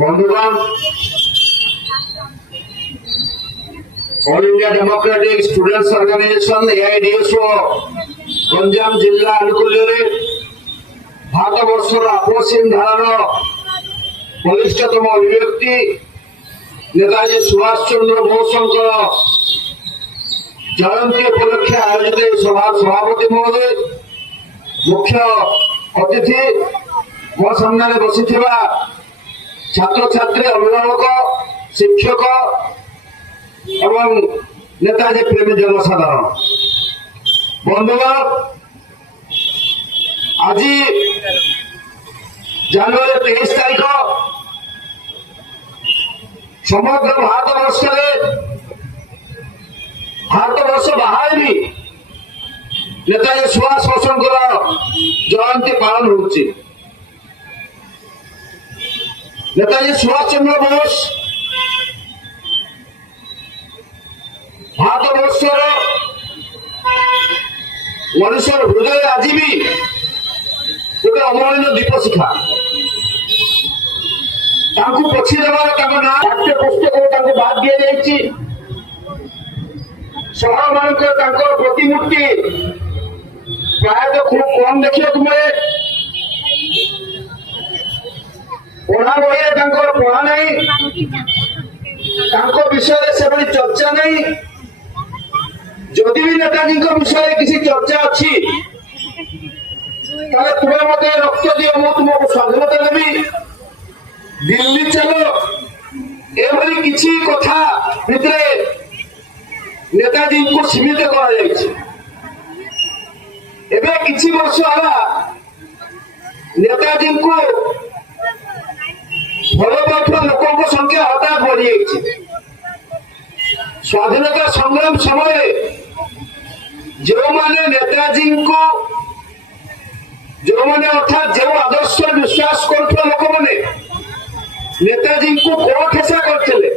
বন্ধুগণ, all India democratic students organisation AIDSO Ganjam জিল্লা আনুকূল্ୟରେ ଭାରତବର୍ଷର ଆପୋଷୀନ ଧାରାର ବଳିଷ୍ଠତମ ଅଭିବ୍ୟକ୍ତି ନେତାଜୀ ସୁଭାଷ ଚନ୍ଦ୍ର ବୋଷଙ୍କର ଜୟନ୍ତୀ ଉପଲକ୍ଷେ ଆୟୋଜିତ ଏହି ସଭାର ସଭାପତି ମହୋଦୟ, ମୁଖ୍ୟ ଅତିଥି, ମୋ ସାମ୍ନାରେ ବସିଥିବା ଛାତ୍ରଛାତ୍ରୀ, ଅଭିଭାବକ, ଶିକ୍ଷକ ଏବଂ ନେତାଜୀ ପ୍ରେମୀ ଜନସାଧାରଣ, ବନ୍ଧୁଗଣ, আজি জানুয়ারি 23 তারিখ সমগ্র ভারতবর্ষ বাহারে भी নেতাজী সুভাষ ବୋଷଙ୍କର জয়ন্তী পালন হচ্ছে। নেতাজী সুভাষ চন্দ্র বোস ভারতবর্ষর মনুষ্যর হৃদয়ে আজি भी ଗୋଟେ ଅମୂଲ୍ୟ ଦୀପଶିଖା। ତାଙ୍କୁ ପୋଛି ଦେବାର ତାଙ୍କ ନାଁ ପାଠ୍ୟ ପୁସ୍ତକରୁ ତାଙ୍କୁ ବାଦ ଦିଆଯାଇଛି। ସହରମାନଙ୍କର ତାଙ୍କର ପ୍ରତିମୂର୍ତ୍ତି ପ୍ରାୟତଃ ଖୁବ କମ୍ ଦେଖିବାକୁ ମିଳେ। ପଢା ବହିରେ ତାଙ୍କର ପଢା ନାହିଁ, ତାଙ୍କ ବିଷୟରେ ସେଭଳି ଚର୍ଚ୍ଚା ନାହିଁ। ଯଦି ବି ନେତାଜୀଙ୍କ ବିଷୟରେ କିଛି ଚର୍ଚ୍ଚା ଅଛି, তাহলে তুমি আমাকে রক্ত দিও, ମୁଁ ତୁମକୁ ସ୍ୱାଧୀନତା ଦେବି, ଦିଲ୍ଲୀ ଚାଲ, ଏଭଳି କିଛି କଥା ଭିତରେ ନେତାଜୀଙ୍କୁ ସୀମିତ କରାଯାଇଛି। ଏବେ କିଛି ବର୍ଷ ହେଲା ନେତାଜୀଙ୍କୁ ଭଲ ପାଉଥିବା ଲୋକଙ୍କ ସଂଖ୍ୟା ହଠାତ୍ ବଢିଯାଇଛି। ସ୍ୱାଧୀନତା ସଂଗ୍ରାମ ସମୟରେ ଯେଉଁମାନେ ନେତାଜୀଙ୍କୁ ଯେଉଁମାନେ ଅର୍ଥାତ୍ ଯେଉଁ ଆଦର୍ଶ ବିଶ୍ୱାସ କରୁଥିବା ଲୋକମାନେ ନେତାଜୀଙ୍କୁ ଗୋଡ଼ ଠେସା କରିଥିଲେ,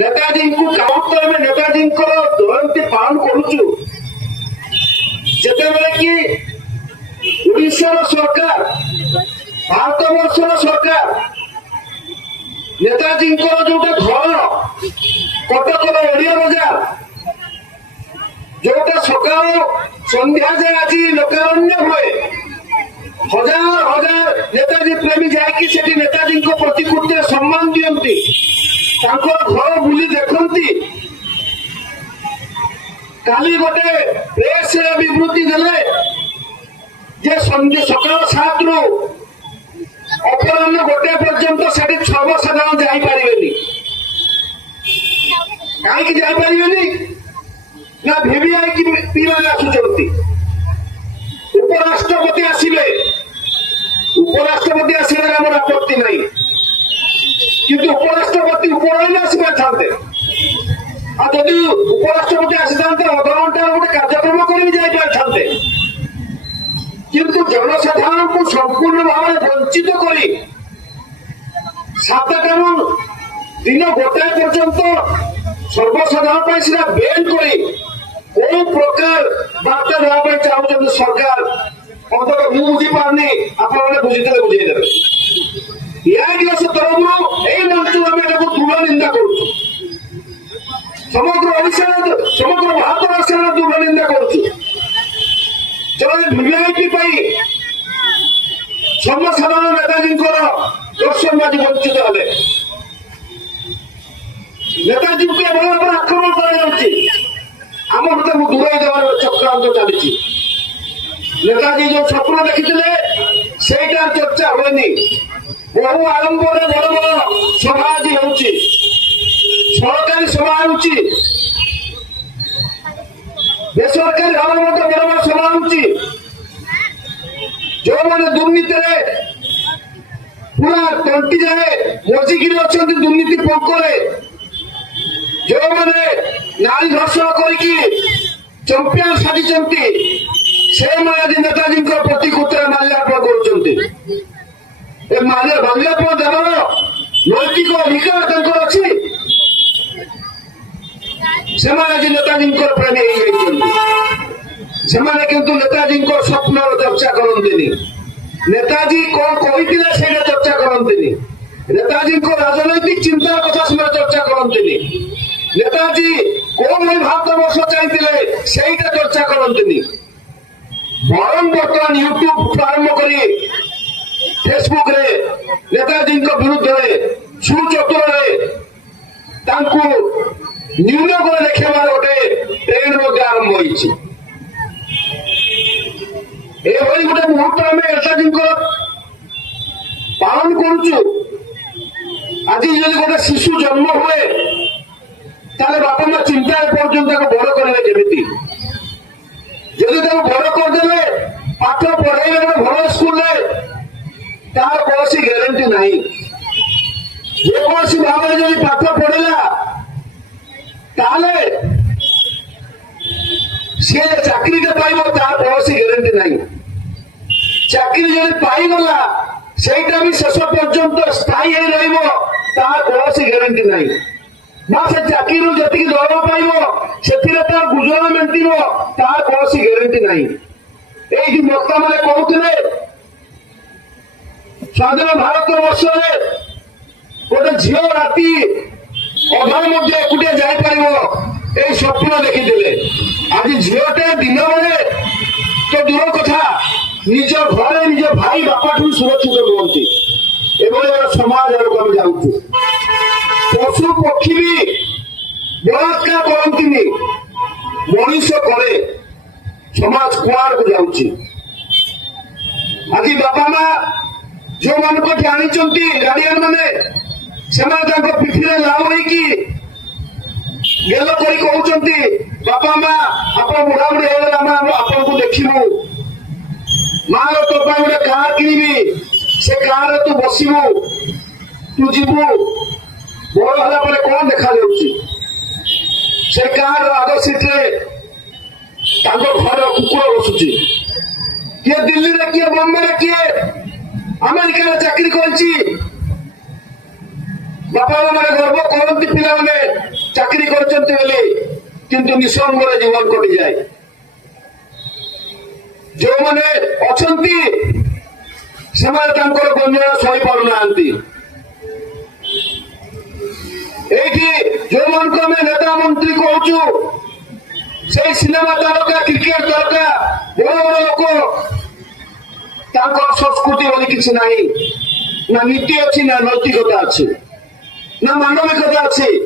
ନେତାଜୀଙ୍କୁ କାଉଁତ ଆମେ ନେତାଜୀଙ୍କର ଜୟନ୍ତୀ ପାଳନ କରୁଛୁ, ଯେତେବେଳେ କି ଓଡ଼ିଶାର ସରକାର, ଭାରତବର୍ଷର ସରକାର ନେତାଜୀଙ୍କର ଯୋଉଟା ଘର କଟକର ଓଡ଼ିଆ ବଜାର, ଯୋଉଟା ସକାଳୁ ସନ୍ଧ୍ୟା ଯାଏ ଆଜି ଲୋକାରଣ୍ୟ ହୁଏ, हजार हजार नेताजी प्रेमी जाकि सेठी नेताजी को प्रतिकृति सम्मान दियंती, तांकर घर बुली देखंती। काली गोटे प्रेस विवृत्ति देले जे संध्या सकाळ 7 रु अपराह्न गोटे पर्यंत सेठी सर्वसाधारण जाई पारिबेनी। काहे कि जाई पारिबेनी ना वीवीआई की पीवाले आसुचंती। उपराष्ट्रपति आसिबे, उपराष्ट्रपति आसिबार आमर आपत्ति नहीं, किंतु उपराष्ट्रपति उपरही आसी पारिथान्ते। आ जदि उपराष्ट्रपति आसी थान्ते अधघंटा गोटे कार्यक्रम करि जाई पारिथान्ते, किंतु जनसाधारण को संपूर्ण भाव वंचित करी 7टा दिन गोटाए पर्यंत सर्वसाधारण सीधा बेन करी कोई प्रकार बार्ता देवाई चाहते सरकार, अंतत मु बुझी पारनी, आप बुझीते बुझेदेवे। एआईडीएस तरफ यही मंच दृढ़ निंदा करुँ, समग्र ओडिशा समग्र भारतवर्ष दृढ़ निंदा करुँ। जब वीवीआईपी सर्वसाधारण नेताजी दर्शन आज वंचित हेले, नेताजी को एभली भाव आक्रमण कर आम भर दूर देवार चक्रांत चली। नेताजी जो स्वप्न देखी सेटार चर्चा हुए, बहु आरंभ बड़ बड़ सभा आज हो सरकारी सभा हो, बेसरकारी भाव बड़ बड़ सभा हो। जो मैंने दुर्नीति पूरा तंटी जाए मजिकी अच्छा दुर्नीति पंकरे, जो मैंने नारी धर्षण करके चंपियन साजी से नेताजी प्रतिकृति माल्यार्पण कर माल्यार्पण देवर नैतिक अधिकार अच्छी, से नेताजी प्रेमी से नेताजी स्वप्न चर्चा करते, नेताजी कौन कहते चर्चा करते, नेताजी को राजनैतिक चिंता कथा से चर्चा करते नेताजी कौन भारत वर्ष चाहिए से चर्चा करते बरम बर्तमान यूट्यूब आरंभ कर फेसबुक रे नेताजी विरुद्ध सुचतुर न्यूनक देखार गोटे ट्रेंड आरंभ होती गोटे मुहूर्त आम नेताजी पालन करुचु आज जब गोटे शिशु जन्म हुए ताले बापा माँ चिंता पर्यटन बड़ करेंगे केमी जदि बड़ करदे पाठ पढ़े भल स्कूल तार कौन ग्यारंटी ना जेकोसी भाव में जब पाठ पढ़ला सी चाकरी पाइब तार कौन ग्यारंटी ना चाकरी जब पाईगला सेटा भी शेष पर्यंत स्थायी तार कौन ग्यारंटी ना से चाकरी जी दरमा पाइब से गुजरान मेन्टिब तार कौन ग्यारंटी ना ये वक्ता मैंने कहते स्वाधीन भारत वर्ष गोटे झील राति अधार मध्य एकुटिया जापर ये स्वप्न देखी आज झीलटे दिन बेले तो दूर कथा निज घर निज भाई बापा ठू सुरक्षित रुहति समाज आड़ आम जाऊँ पशु पक्षी भी बलात्कार करती मनीष करे समाज कुआड़ को जाऊँगी आज बापा माँ जो मान आनी गार्डियन मैंने पिठी लाभ होगी गेल कहते बापा माँ आप बुढ़ा बुढ़ी आपन को देखू माँ तो गोटे कार किणी से कार तू बसबू तू जीवु बड़ है कौन देखा से कार आग सीट्रे घर कुकुर बसुची किए दिल्ली में किए बम्बे किए अमेरिका चाकरी कर बापा माँ गर्व करती पिला चाकरी कर निसंग जीवन कटि जाए जो मैंने अच्छा गंजना सही पार ना जो मान को नेता मंत्री कहूँ से सिनेमा तारका क्रिकेट तारका बड़ बड़ लोक संस्कृति बोली किसी ना ना नीति अच्छी ना नैतिकता अच्छी ना मानविकता अच्छी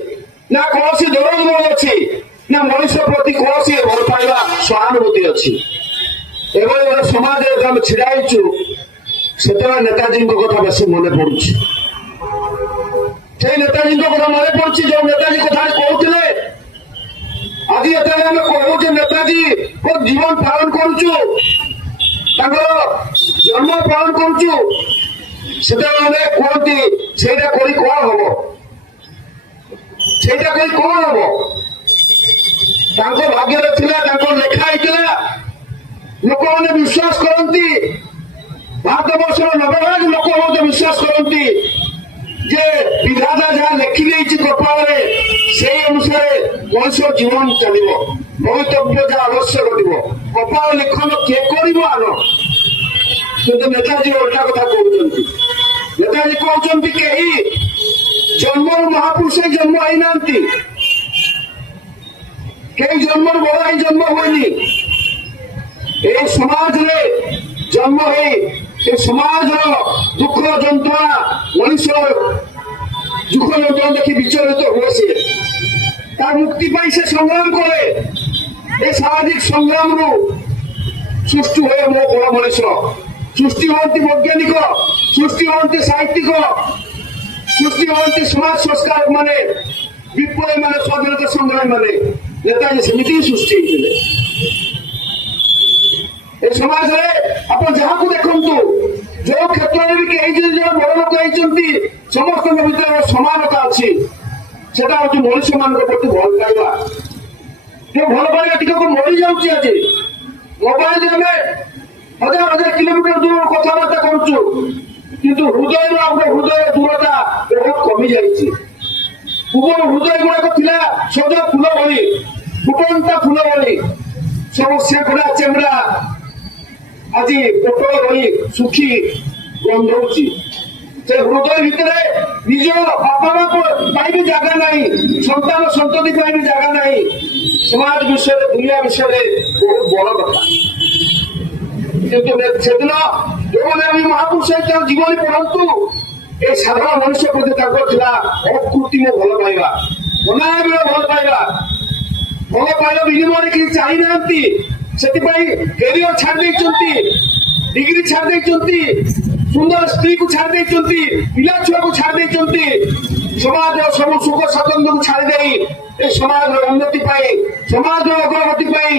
ना कौन दौड़ बल अच्छी ना मनुष्य प्रति कौन भल पाइबा सहानुभूति अच्छी एवं समाज आम ढाईचु से नेताजी कथा बेस मन पड़ू से नेताजी कथा मन पड़ी जो नेताजी कथा कहते आज ये कहूँ नेताजी जीवन पालन करुचु जन्म पालन करुचु से कहती से कौन हम भाग्य लिखाई लोक मैंने विश्वास करती भारत वर्ष 90 लोक विश्वास करती जे विधाता जहाँ लिखी कपाल से अनुसार मनुष्य जीवन चलो भवितव्य जहाँ अवश्य घटो कपाल लिखन किए कर किंतु नेताजी उल्टा कथा कहते नेताजी कहते कहीं जन्म महापुरुष जन्म आई ना कई जन्म बड़ा ही जन्म हुए समाज रे जन्म हो समाज दुख जंत्रणा मनुष्य दुख जंत्रणा देखी विचलित हुए से मुक्ति पाई से संग्राम करे सामाजिक संग्राम सृष्टि हुए मो बड़ मनुष्य सृष्टि हमें वैज्ञानिक सृष्टि हमें साहित्यिक सृष्टि हमें समाज संस्कार माने विप्लवी माने स्वाधीनता संग्राम माने नेताजी सेमती सृष्टि समाज आप जहाँ को देखु जो क्षेत्र में भी कहीं जो बड़ लोक होती समस्त भर समानता अच्छी से मनुष्य मान प्रति भल पाइबा जो भल पाइबा टी मरी जाऊँगी आज मोबाइल हजार हजार किलोमीटर दूर कथबार्ता करुचु किंतु हृदय हृदय दूरता बहुत कमी जाइए पूर्व हृदय गुड़ाक थिला सज फूल भली फुटंता फूल भली सब सेकड़ा चेमड़ा आज पोटल भली सुखी गंधौची ସେ ହୃଦୟ ଭିତରେ ନିଜ ବାପା ମା ପାଇଁ ବି ଜାଗା ନାହିଁ, ସନ୍ତାନ ସନ୍ତତି ପାଇଁ ବି ଜାଗା ନାହିଁ। ସମାଜ ବିଷୟରେ ଦୁନିଆ ବିଷୟରେ ବହୁତ ବଡ କଥା। କିନ୍ତୁ ସେଦିନ ଯୋଉମାନେ ବି ମହାପୁରୁଷ ତାଙ୍କ ଜୀବନୀ ପଢନ୍ତୁ, ଏ ସାଧାରଣ ମନୁଷ୍ୟ ପ୍ରତି ତାଙ୍କର ଥିଲା ଅକୃତ୍ରିମ ଭଲ ପାଇବା, ଅନାବିଳ ଭଲ ପାଇବା। ଭଲ ପାଇବା ବିନିମୟରେ କିଛି ଚାହିଁ ନାହାନ୍ତି। ସେଥିପାଇଁ କ୍ୟାରିୟର ଛାଡି ଦେଇଛନ୍ତି, ডিগ্রি ছাড় ଦେଇଛନ୍ତି, ସୁନ୍ଦର ସ୍ତ୍ରୀକୁ ଛାଡି ଦେଇଛନ୍ତି, ପିଲା ଛୁଆକୁ ଛାଡି ଦେଇଛନ୍ତି, ସମାଜର ସବୁ ସୁଖ ସ୍ୱାଚ୍ଛନ୍ଦ୍ୟକୁ ଛାଡି ଦେଇ ଏ ସମାଜର ଉନ୍ନତି ପାଇଁ, ସମାଜର ଅଗ୍ରଗତି ପାଇଁ,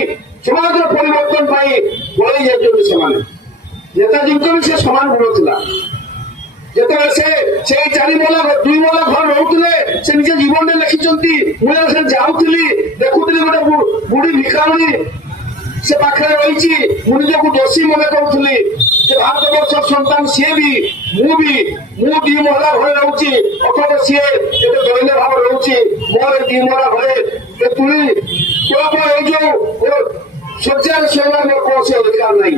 ସମାଜର ପରିବର୍ତ୍ତନ ପାଇଁ ପଳେଇ ଯାଇଛନ୍ତି ସେମାନେ। ନେତାଜୀଙ୍କ ବି ସେ ସମାନ ଗୁଣ ଥିଲା। ଯେତେବେଳେ ସେ ସେଇ 4 ମହଲା 2 ମହଲା ଘର ରହୁଥିଲେ, ସେ ନିଜ ଜୀବନରେ ଲେଖିଛନ୍ତି, ମୁଁ ସେ ଯାଉଥିଲି ଦେଖୁଥିଲି ଗୋଟେ ବୁଢୀ ଭିକାରୁଣୀ ସେ ପାଖରେ ରହିଛି, ମୁଁ ନିଜକୁ ଦୋଷୀ ମନେ କରୁଥିଲି। ସେ ଭାରତବର୍ଷର ସନ୍ତାନ ସିଏ ବି, ମୁଁ 2 ମହଲା ଘରେ ରହୁଛି, ଅଥଚ ସିଏ ଏତେ ଦୈନ୍ୟ ଭାବରେ ରହୁଛି। ମୋର 2 ମହଲା ଘରେ ତୁଳି ଏଇ ଯୋଉ ଶଯ୍ୟାରେ ଶୋଇବା ମୋର କୌଣସି ଅଧିକାର ନାହିଁ।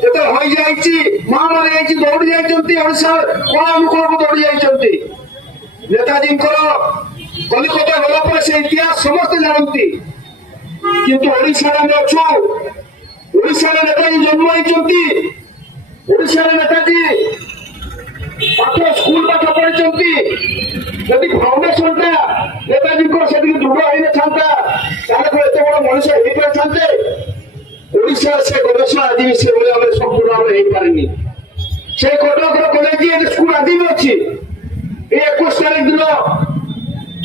ଯେତେ ହୋଇଯାଇଛି ମା ମାନେ ଯାଇଛି ଦୌଡି ଯାଇଛନ୍ତି, ଓଡିଶା କୋଣ ଅନୁକୋଣକୁ ଦୌଡି ଯାଇଛନ୍ତି। ନେତାଜୀଙ୍କର କଲିକତା ଗଲା ପରେ ସେ ଇତିହାସ ସମସ୍ତେ ଜାଣନ୍ତି। କିନ୍ତୁ ଓଡିଶାରେ ଆମେ ଅଛୁ, ଓଡିଶାରେ ନେତାଜୀ ଜନ୍ମ ହେଇଛନ୍ତି, ଓଡିଶାରେ ନେତାଜୀ ସ୍କୁଲ ପାଠ ପଢିଛନ୍ତି। ଯଦି ଫାଉଣ୍ଡେସନ ଟା ନେତାଜୀଙ୍କର ସେତିକି ଦୃଢ ହେଇନଥାନ୍ତା, ତାହେଲେ ଏତେ ବଡ ମଣିଷ ହେଇପାରିଥାନ୍ତେ? ଓଡିଶାରେ ସେ ଗବେଷଣା ଆଜି ବି ସେଭଳି ଆମେ ସମ୍ପୂର୍ଣ୍ଣ ଭାବେ ହେଇପାରିନି। ସେ କଟକର କଲେଜ ସ୍କୁଲ ଆଜି ବି ଅଛି। ଏଇ 21 ତାରିଖ ଦିନ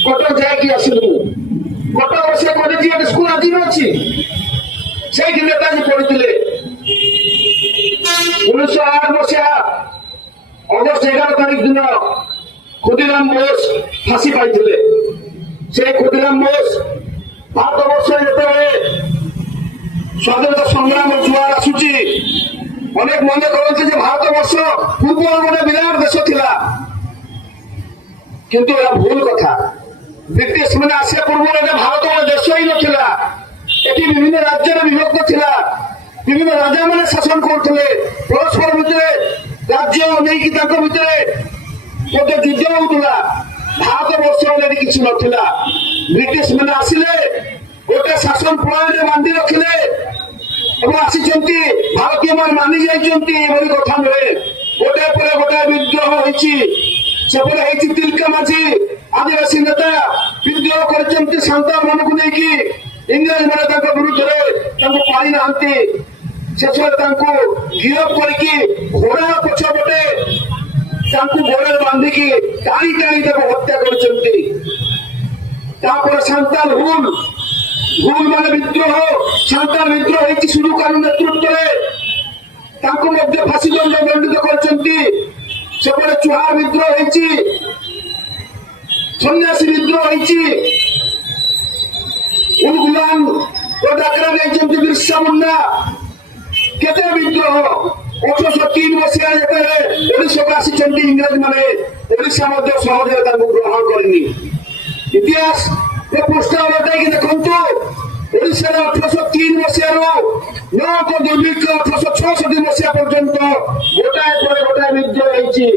କଟକ ଯାଇକି ଆସିଲୁ। କଟକ ସେ କଲେଜ ସ୍କୁଲ ଆଜି ବି ଅଛି। ସେଇଠି ନେତାଜୀ ପଢିଥିଲେ। 1908 ମସିହା ଅଗଷ୍ଟ 11 ତାରିଖ ଦିନ ଖୁଦିରାମ ବୋଷ ଫାଶୀ ପାଇଥିଲେ। ସେ ଖୁଦିରାମ ବୋଷ ଭାରତ ବର୍ଷରେ ଯେତେବେଳେ ସ୍ୱାଧୀନତା ସଂଗ୍ରାମ ଜୁଆର ଆସୁଛି, ଅନେକ ମନେ କରନ୍ତି ଯେ ଭାରତ ବର୍ଷ ପୂର୍ବରୁ ଗୋଟେ ବିରାଟ ଦେଶ ଥିଲା, କିନ୍ତୁ ଏହା ଭୁଲ କଥା। ବ୍ରିଟିଶ ମାନେ ଆସିବା ପୂର୍ବରୁ ଏଟା ଭାରତ ଗୋଟେ ଦେଶ ହିଁ ନଥିଲା। ଏଠି ବିଭିନ୍ନ ରାଜ୍ୟରେ ବିଭକ୍ତ ଥିଲା, ବିଭିନ୍ନ ରାଜା ମାନେ ଶାସନ କରୁଥିଲେ, ପରସ୍ପର ଭିତରେ ରାଜ୍ୟ ନେଇକି ତାଙ୍କ ଭିତରେ ଗୋଟେ ଯୁଦ୍ଧ ହଉଥିଲା। ଭାରତ ବର୍ଷ ଏଠି କିଛି ନଥିଲା। ବ୍ରିଟିଶ ମାନେ ଆସିଲେ, ଗୋଟେ ଶାସନ ପ୍ରଣାଳୀରେ ବାନ୍ଧି ରଖିଲେ ଏବଂ ଆସିଛନ୍ତି, ଭାରତୀୟ ମାନେ ମାନି ଯାଇଛନ୍ତି। ଏଭଳି କଥା ନୁହେଁ। ଗୋଟାଏ ପରେ ଗୋଟାଏ ବିଦ୍ରୋହ ହେଇଛି। ସେପଟେ ହେଇଛି ତିଲକା ମାଝୀ ଆଦିବାସୀ ନେତା ବିଦ୍ରୋହ କରିଛନ୍ତି ସାନ୍ତାଳ ମାନଙ୍କୁ ନେଇକି। ଇଂରେଜ ମାନେ ତାଙ୍କ ବିରୁଦ୍ଧରେ ତାଙ୍କୁ ପାରି ନାହାନ୍ତି। ଶେଷରେ ତାଙ୍କୁ ଗିରଫ କରିକି ଘୋଡା ପଛପଟେ ତାଙ୍କୁ ଘୋଡାରେ ବାନ୍ଧିକି ଟାଣି ଟାଣି ତାକୁ ହତ୍ୟା କରିଛନ୍ତି। ତାପରେ ସାନ୍ତାଳ ହୁଲ ମାନେ ବିଦ୍ରୋହ, ସାନ୍ତାଳ ବିଦ୍ରୋହ ହେଇଛି ସୁରୁ କାନୁ ନେତୃତ୍ୱରେ, ତାଙ୍କୁ ମଧ୍ୟ ଫାଶୀ ଦଣ୍ଡ ଦଣ୍ଡିତ କରିଛନ୍ତି। ସେପଟେ ଚୁହାର ବିଦ୍ରୋହ ହେଇଛି, ସନ୍ନ୍ୟାସୀ ବିଦ୍ରୋହ ହେଇଛି, ଉଲଗୁଲାନ ଡାକରା ଦେଇଛନ୍ତି ବିର୍ସା ମୁଣ୍ଡା। କେତେ ବିଦ୍ରୋହ। 1803 ମସିହାରେ ଯେତେବେଳେ ଓଡିଶାକୁ ଆସିଛନ୍ତି ଇଂରେଜ ମାନେ, ଓଡିଶା ମଧ୍ୟ ସହଜରେ ତାଙ୍କୁ ଗ୍ରହଣ କରିନି। ଇତିହାସ ପୃଷ୍ଠ ଉଲଟାଇକି ଦେଖନ୍ତୁ, ଓଡିଶାରେ 1803 ମସିହାରୁ ନଅଙ୍କ ଦୁର୍ଭିକ୍ଷ 1866 ମସିହା ପର୍ଯ୍ୟନ୍ତ ଗୋଟାଏ ପରେ ଗୋଟାଏ ବିଦ୍ରୋହ ହେଇଛି।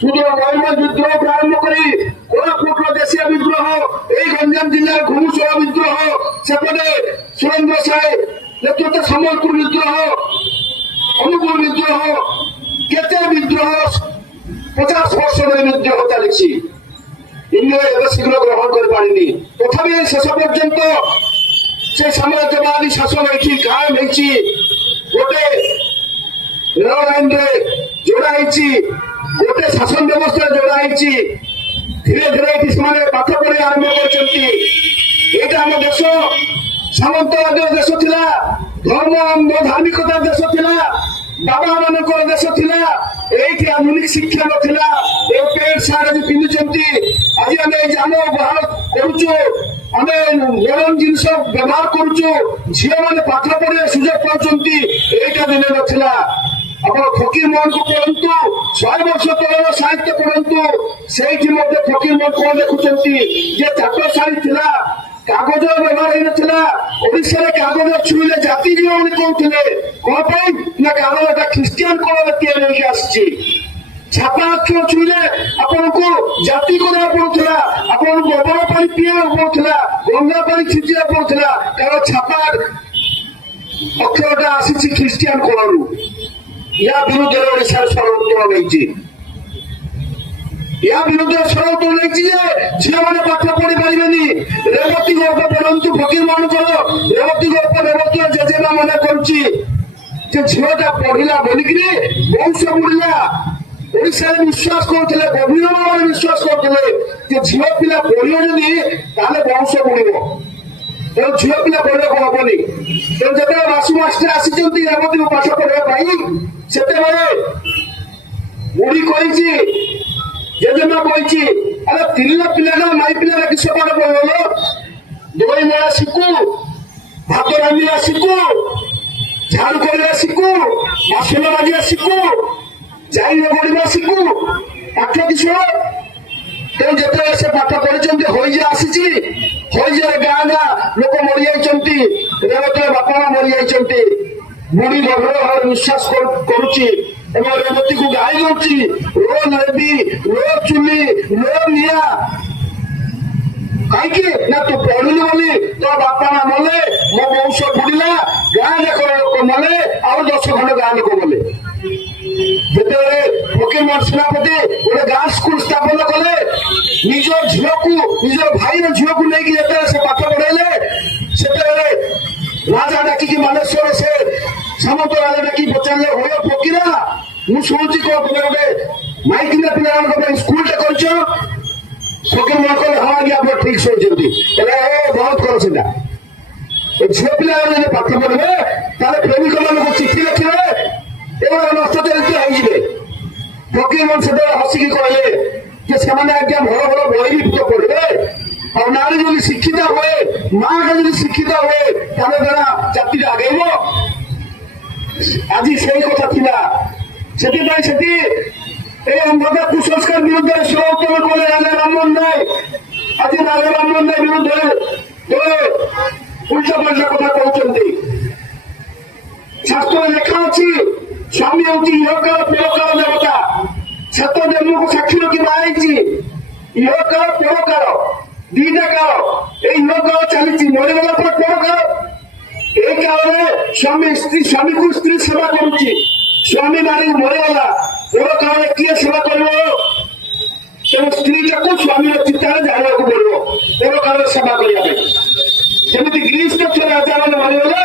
ସୁଦୂର ମୟୂରଭଞ୍ଜ ବିଦ୍ରୋହକୁ ଆରମ୍ଭ କରି କୋରାପୁଟର ଦେଶିଆ ବିଦ୍ରୋହ, ଏଇ ଗଞ୍ଜାମ ଜିଲ୍ଲାର ଘୁମୁସଳ ବିଦ୍ରୋହ, ସେପଟେ ସୁରେନ୍ଦ୍ର ସାଏ ନେତୃତ୍ୱ ସମ୍ବଲପୁର ବିଦ୍ରୋହ, ଅନୁଗୁଳ ବିଦ୍ରୋହ, କେତେ ବିଦ୍ରୋହ, 50 ବର୍ଷ ଧରି ବିଦ୍ରୋହ ଚାଲିଛି। ଇଂରେଜ ଏବେ ଶୀଘ୍ର ଗ୍ରହଣ କରିପାରିନି। ତଥାପି ଶେଷ ପର୍ଯ୍ୟନ୍ତ ସେ ସାମ୍ରାଜ୍ୟବାଦୀ ଶାସନ ଏଠି କାୟମ ହେଇଛି। ଗୋଟେ ରେଳ ଲାଇନରେ ଯୋଡା ହେଇଛି, ଗୋଟେ ଶାସନ ବ୍ୟବସ୍ଥାରେ ଯୋଡା ହେଇଛି। ଧୀରେ ଧୀରେ ଏଠି ସେମାନେ ପାଠ ପଢି ଆରମ୍ଭ କରିଛନ୍ତି। ଏଇଟା ଆମ ଦେଶ ସାମନ୍ତବାଦୀର ଦେଶ ଥିଲା, ଧର୍ମ ଧାର୍ମିକତାର ଦେଶ ଥିଲା, ବାବା ମାନଙ୍କର ଦେଶ ଥିଲା। ଏଇଠି ଆଧୁନିକ ଶିକ୍ଷା ନଥିଲା। ଏ ପ୍ୟାଣ୍ଟ ସାର୍ଟ ଆଜି ପିନ୍ଧୁଛନ୍ତି, ଆଜି ଆମେ ଯାନ ବାହନ କରୁଛୁ, ଆମେ ମଡର୍ଣ୍ଣ ଜିନିଷ ବ୍ୟବହାର କରୁଛୁ, ଝିଅ ମାନେ ପାଠ ପଢିବା ସୁଯୋଗ ପାଉଛନ୍ତି। ଏଇଟା ଦିନେ ନଥିଲା। ଆପଣ ଫକୀର ମୋହନକୁ ପଢନ୍ତୁ, 100 ବର୍ଷ ତଳର ସାହିତ୍ୟ ପଢନ୍ତୁ, ସେଇଠି ମଧ୍ୟ ଫକୀର ମୋହନ କଣ ଲେଖୁଛନ୍ତି ଯେ ଚାଟଶାଳୀ ଥିଲା, କାଗଜ ବ୍ୟବହାର ହେଇନଥିଲା। ଓଡିଶାରେ କାଗଜ ଛୁଇଁଲେ ଜାତି ଜୀବ ବୋଲି କହୁଥିଲେ। କଣ ପାଇଁ ନା କାଗଜଟା ଖ୍ରୀଷ୍ଟିଆନ କଳରେ ତିଆରି ହେଇକି ଆସିଛି। छापा अक्षर छुईले आपन को जाति करा पड़ुला आपन गोबर पानी पिया पड़ुला गंगा पानी छिंचिया पड़ुला कारण छापा अक्षरटा आसी ख्रिस्टियान कोणरू या विरुद्ध ओडिशा सर्वोत्तोलन होईची या विरुद्ध सर्वोत्तोलन होईची जे झियो माने पाठ पढ़ी पारिबेनी रेवती गप पढ़ंतु फकीर मानकर रेवती गप रेवती जेजेमा माने करूची जे झियोटा पढ़िला बोलिकरी वंश बुड़िला ओडिशा विश्वास करते गभीर भाव विश्वास करते झील पिला पढ़ियो जदि वंश बुड़ब तेणु झील पिला पढ़ा हबनी तेणु जो बासु मास्टर आसी रेवती को पाठ पढ़ाई से बुढ़ी कही जेजेमा कही अरे तीन पिला माई पिला किस पाठ पढ़ल दोई मेला शिखु भात रांधिया शिखु झाड़ू कर शिखु बासन बाजिया शिखु जाइए बढ़िया शिखु पाठ किस तेणु जो से पाठ पढ़ी हईजा आसी हईजा गाँ गाँ लोक मरी जाती रेवती बापा माँ मरी जाती बुढ़ी गभीर भाव विश्वास करुच्ची रेवती को गाई दौची रो नदी रो चुली रो निया कहीं ना तू पढ़िलु बोली तो बापा माँ मले मो वंश बुड़िला गाँ जाक लोक मले आउ 10 खंड गाँ लोक मले যেতবে ফকিরমোহন সেনাপতি গোটে গাঁ স্কুল স্থাপন কলে নিজ ঝিওকু নিজ ভাইর ঝিওকু নেইকি যেতবে সে পাঠ পড়াইলে সেতবে রাজা ডাকিকি মানেশ্বর সে সামন্ত রাজা ডাকি পচারলে হয়ে ফকিরা মু শুনুছি তুমি গোটে মাইকিনা পিলাମାନଙ୍କ স্কুলটা করছ ফকিরমোহন কলে হ্যাঁ আজ্ঞା ଆପଣ ঠিক শুনছেন ବହୁତ କର সেটা ঝিও পিলা যদি পাঠ পড়বে তাহলে প্রেমিক ମାନଙ୍କୁ চিঠি লেখিবে এবার নষ্ট চরিত্র ফকিরমোহন সেটা হসিকি কহিলে যে সেমানে আজ্ঞা ভাল ভাল বই লিপ্ত পড়বে আর নারী যদি শিক্ষিত হয়ে মাটা যদি শিক্ষিত হয়ে তাহলে তারা জাতিটা আগাইব আজি সেই কথা ଥିଲା ସେଥିପାଇଁ ସେଠି এই অন্ধতা কুসংস্কার বিরুদ্ধে স্বরোত্তোলন কলে রাজা রামমোহন রায় আজ রাজা রামমোহন রায় বিরুদ্ধে উল্টা পাল্টা কথা কହୁଛନ୍ତି শাস্ত্রে লেখা ଅଛି स्वामी हूँ इहकाल परकाल देवता छत जन्म को साक्षी रखी बाहरी इहकाल परकाल दीटा काल इहकाल चली मरीगला पर परकाल ए काल स्वामी स्त्री स्वामी को स्त्री सेवा करुच्ची स्वामी मारी मरीगला परकाल किए सेवा कर तेणु स्त्री को स्वामी चिंतार जाना पड़ो परकाल सेवा करने जमी ग्रीस राजा मैंने मरीगला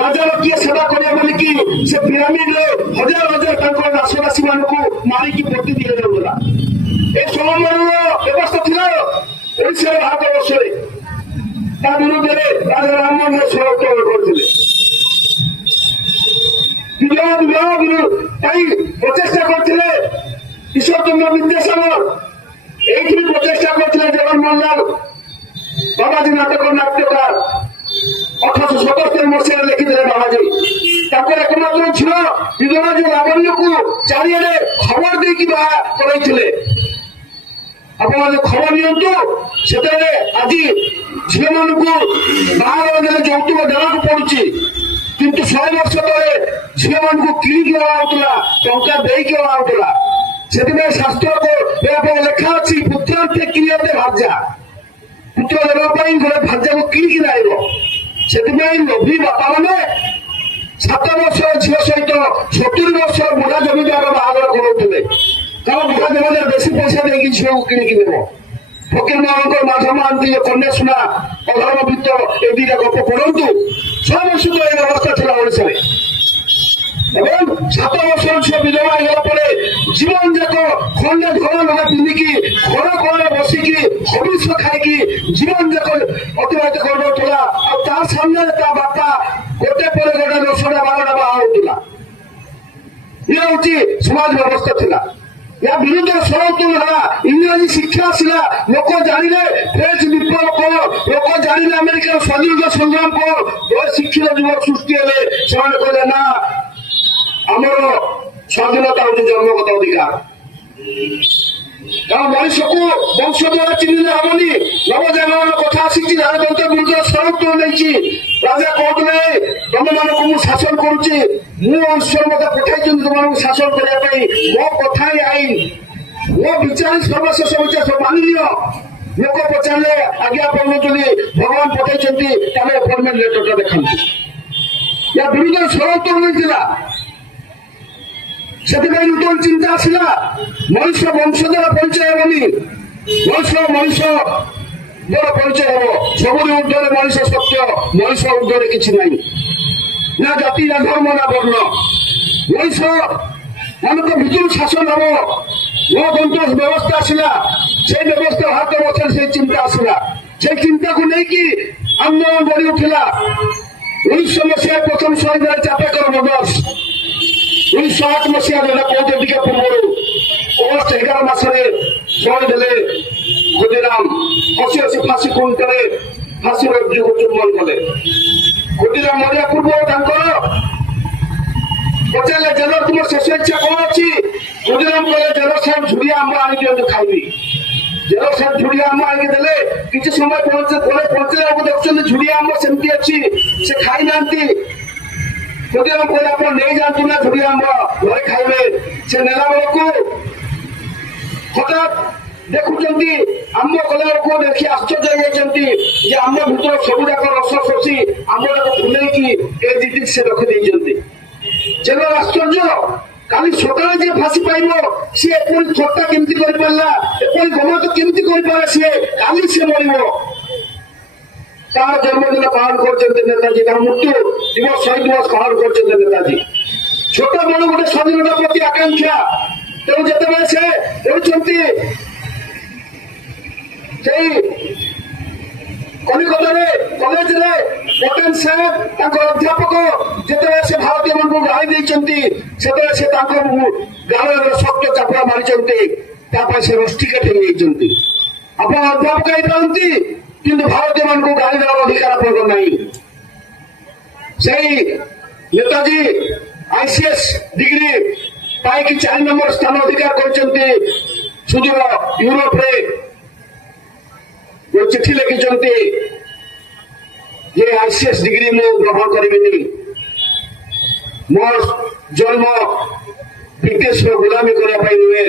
राजा किए सेवा करिया बोलिकी से पिरामिड हजार हजार राष्ट्रवासी मानक मारिकी पोती दि जाऊला ए सोमवार व्यवस्था थिला ओडिशा भारतवर्ष ता विरुद्ध राजा राममोहन राय स्वरोत्तोलन करथिले प्रचेषा करथिले ईश्वरचंद्र विद्यासागर एठी प्रचेषा करथिले जगन्मोहन लाल बाबाजी नाटक नाट्यकार 1877 मसीह लिखिले बाबाजी एकमात्र झील विधवाजी लावण्य को चारिड़े खबर देकी बाहा कराइले आप खबर नियंतु से आज झील मान बाहर यौतुक देवाक पड़ुची किंतु 100 वर्ष तले झील मान किणिकी अणाउला टंका देकी अणाउला से शास्त्र लेखा अच्छी पुत्रांते किणते भाजा पुत्र देवाई गोटे भाजा को किणिकी लाइब से लोभी बापा मैंने 7 वर्ष झील सहित 70 वर्ष बुढ़ा जमीदार बाहर करुले कारण बुढ़ा जमीदार बेसी पैसा देकी झील को किणिकी देव फकीरमोहन माधव महांती कन्या सुना अधर्म वृत्त ए दुटा गप पढ़ु 6 वर्ष तो यह अवस्था था ओडिशा 7 वर्ष झील विधवा होगा जीवन जाक खंडे घर लगा पिंधिकी घर कड़े बसिकी हबिष खाई जीवन जाक अतिबाहित कर सामने बापा गोटे पर गोटे 10टा 12टा बाहा ये हूँ समाज व्यवस्था थिला या विरुद्ध स्वरोत्तोलन है इंग्राजी शिक्षा आसला लोक जानिले फ्रेंच विप्लव को लोक जानिले अमेरिका स्वाधीनता संग्राम को शिक्षित युवक सृष्टि हेले से कहले ना आमर स्वाधीनता हूँ जन्मगत अधिकार କାରଣ ମଣିଷକୁ ବଂଶ ଦ୍ୱାରା ଚିହ୍ନିଲେ ହବନି। ନବଜାଗରଣ କଥା ଆସିଛି, ରାଜତନ୍ତ୍ର ବିରୁଦ୍ଧରେ ଷଡ଼ଯନ୍ତ୍ର ନେଇଛି। ରାଜା କହୁଥିଲେ ତମମାନଙ୍କୁ ମୁଁ ଶାସନ କରୁଛି, ମୁଁ ଈଶ୍ୱର ମତେ ପଠାଇଛନ୍ତି ତମମାନଙ୍କୁ ଶାସନ କରିବା ପାଇଁ। ମୋ କଥା ହିଁ ଆଇନ, ମୋ ବିଚାର ସର୍ବଶେଷ ବିଚାର ମାନି ନିଅ। ଲୋକ ପଚାରିଲେ ଆଜ୍ଞା ଆପଣ ଯଦି ଭଗବାନ ପଠାଇଛନ୍ତି ତାହେଲେ ଆପଏଣ୍ଟମେଣ୍ଟ ଲେଟରଟା ଦେଖାନ୍ତୁ। ୟା ବିରୁଦ୍ଧରେ ଷଡ଼ଯନ୍ତ୍ର ନେଇଥିଲା। ସେଥିପାଇଁ ନୂତନ ଚିନ୍ତା ଆସିଲା, ମଣିଷ ବଂଶ ଦ୍ୱାରା ପରିଚୟ ହେବନି, ମଣିଷ ପରିଚୟ ହବ। ସବୁରି ଉର୍ଦ୍ଧ୍ୱରେ ମଣିଷ ସତ୍ୟ, ମଣିଷ ଉର୍ଦ୍ଧ୍ୱରେ କିଛି ନାହିଁ, ନା ଜାତି ନା ଧର୍ମ ନା ବର୍ଣ୍ଣ। ମଣିଷ ମାନଙ୍କ ଭିତରୁ ଶାସନ ହବ। ଗଣତନ୍ତ୍ର ବ୍ୟବସ୍ଥା ଆସିଲା, ସେଇ ବ୍ୟବସ୍ଥା ଭାରତ ବର୍ଷରେ ସେଇ ଚିନ୍ତା ଆସିଲା। ସେଇ ଚିନ୍ତାକୁ ନେଇକି ଆନ୍ଦୋଳନ ଗଢି ଉଠିଲା। 1900 ମସିହା ପ୍ରଥମ ଶହୀଦ ହେଲେ ଚାପେକର ବ୍ରଦର୍ସ। 1908 ମସିହା ଯୋଉଟା କହୁଥିଲେ ଟିକେ ପୂର୍ବରୁ ଅଗଷ୍ଟ 11 ମାସରେ ଶହୀଦ ହେଲେ ଖୁଦିରାମ। ହସି ହସି ଫାଶୀ କୁଣ୍ଡରେ ଫାଶୀର ଚୁମ୍ବନ କଲେ। ଖୁଦିରାମ ମରିବା ପୂର୍ବରୁ ତାଙ୍କର ପଚାରିଲେ ଜେଲର ତୁମର ଶେଷ ଇଚ୍ଛା କଣ ଅଛି? ଖୁଦିରାମ କହିଲେ ଜେଲର ସାହେବ ଝୁଡିଆ ଆମ୍ବ ଆଣି ଦିଅନ୍ତୁ ଖାଇବି। ଜେଲର ସାହେବ ଝୁଡିଆ ଆମ୍ବ ଆଣିକି ଦେଲେ। କିଛି ସମୟ ପହଞ୍ଚିବାକୁ ଦେଖୁଛନ୍ତି ଝୁଡିଆ ଆମ୍ବ ସେମିତି ଅଛି, ସେ ଖାଇନାହାନ୍ତି। ଖୁଦିରାମ କହିଲେ ଆପଣ ନେଇଯାଆନ୍ତୁ ନା ଝୁଡିଆ ଆମ୍ବ, ଘରେ ଖାଇବେ। ସେ ନେଲା ବେଳକୁ ହଠାତ୍ ଦେଖୁଛନ୍ତି ଆମ୍ବ କଲା ବେଳକୁ ଦେଖି ଆଶ୍ଚର୍ଯ୍ୟ ହେଇଯାଇଛନ୍ତି ଯେ ଆମ୍ବ ଭିତରେ ସବୁ ଯାକ ରସ ଶୋଷି ଆମ୍ବଟାକୁ ଫୁଲେଇକି ଏ ଦିଦି ସେ ରଖିଦେଇଛନ୍ତି। ଜେଲର ଆଶ୍ଚର୍ଯ୍ୟ, କାଲି ସକାଳେ ଯିଏ ଫାଶୀ ପାଇବ ସିଏ ଏପରି ଥଟ୍ଟା କେମିତି କରିପାରିଲା, ଏପରି ଗମତ କେମିତି କରିପାରେ ସିଏ, କାଲି ସିଏ ମରିବ। ତାର ଜନ୍ମଦିନ ପାଳନ କରୁଛନ୍ତି ନେତାଜୀ, ତାର ମୃତ୍ୟୁ ଦିବସ ଶହୀଦ ଦିବସ ପାଳନ କରୁଛନ୍ତି ନେତାଜୀ। ଛୋଟ ବେଳୁ ଗୋଟେ ସ୍ୱାଧୀନତା ପ୍ରତି ଆକାଂକ୍ଷା। ତେଣୁ ଯେତେବେଳେ ସେ ହେଉଛନ୍ତି ସେଇ କଲିକତାରେ କଲେଜରେ ପଟେଲ ସାହେବ ତାଙ୍କ ଅଧ୍ୟାପକ ଯେତେବେଳେ ସେ ଭାରତୀୟ ମାନଙ୍କୁ ଗାଳି ଦେଇଛନ୍ତି, ସେତେବେଳେ ସେ ତାଙ୍କ ଗାଳରେ ଶକ୍ତ ଚାପୁଡା ମାରିଛନ୍ତି। ତା ପାଇଁ ସେ ରଷ୍ଟିକେଟ ହେଇଯାଇଛନ୍ତି। ଆପଣ ଅଧ୍ୟାପକ ହେଇପାରନ୍ତି କିନ୍ତୁ ଭାରତୀୟ ମାନଙ୍କୁ ଗାଳି ଦେବାର ଅଧିକାର ଆପଣଙ୍କର ନାହିଁ। ସେଇ ନେତାଜୀ ICS ଡିଗ୍ରୀ ପାଇକି 4 ନମ୍ବର ସ୍ଥାନ ଅଧିକାର କରିଛନ୍ତି। ସୁଦୂର ୟୁରୋପରେ ଚିଠି ଲେଖିଛନ୍ତି ଯେ ICS ଡିଗ୍ରୀ ମୁଁ ଗ୍ରହଣ କରିବିନି। ମୋର ଜନ୍ମ ବ୍ରିଟିଶର ଗୁଲାମୀ କରିବା ପାଇଁ ନୁହେଁ,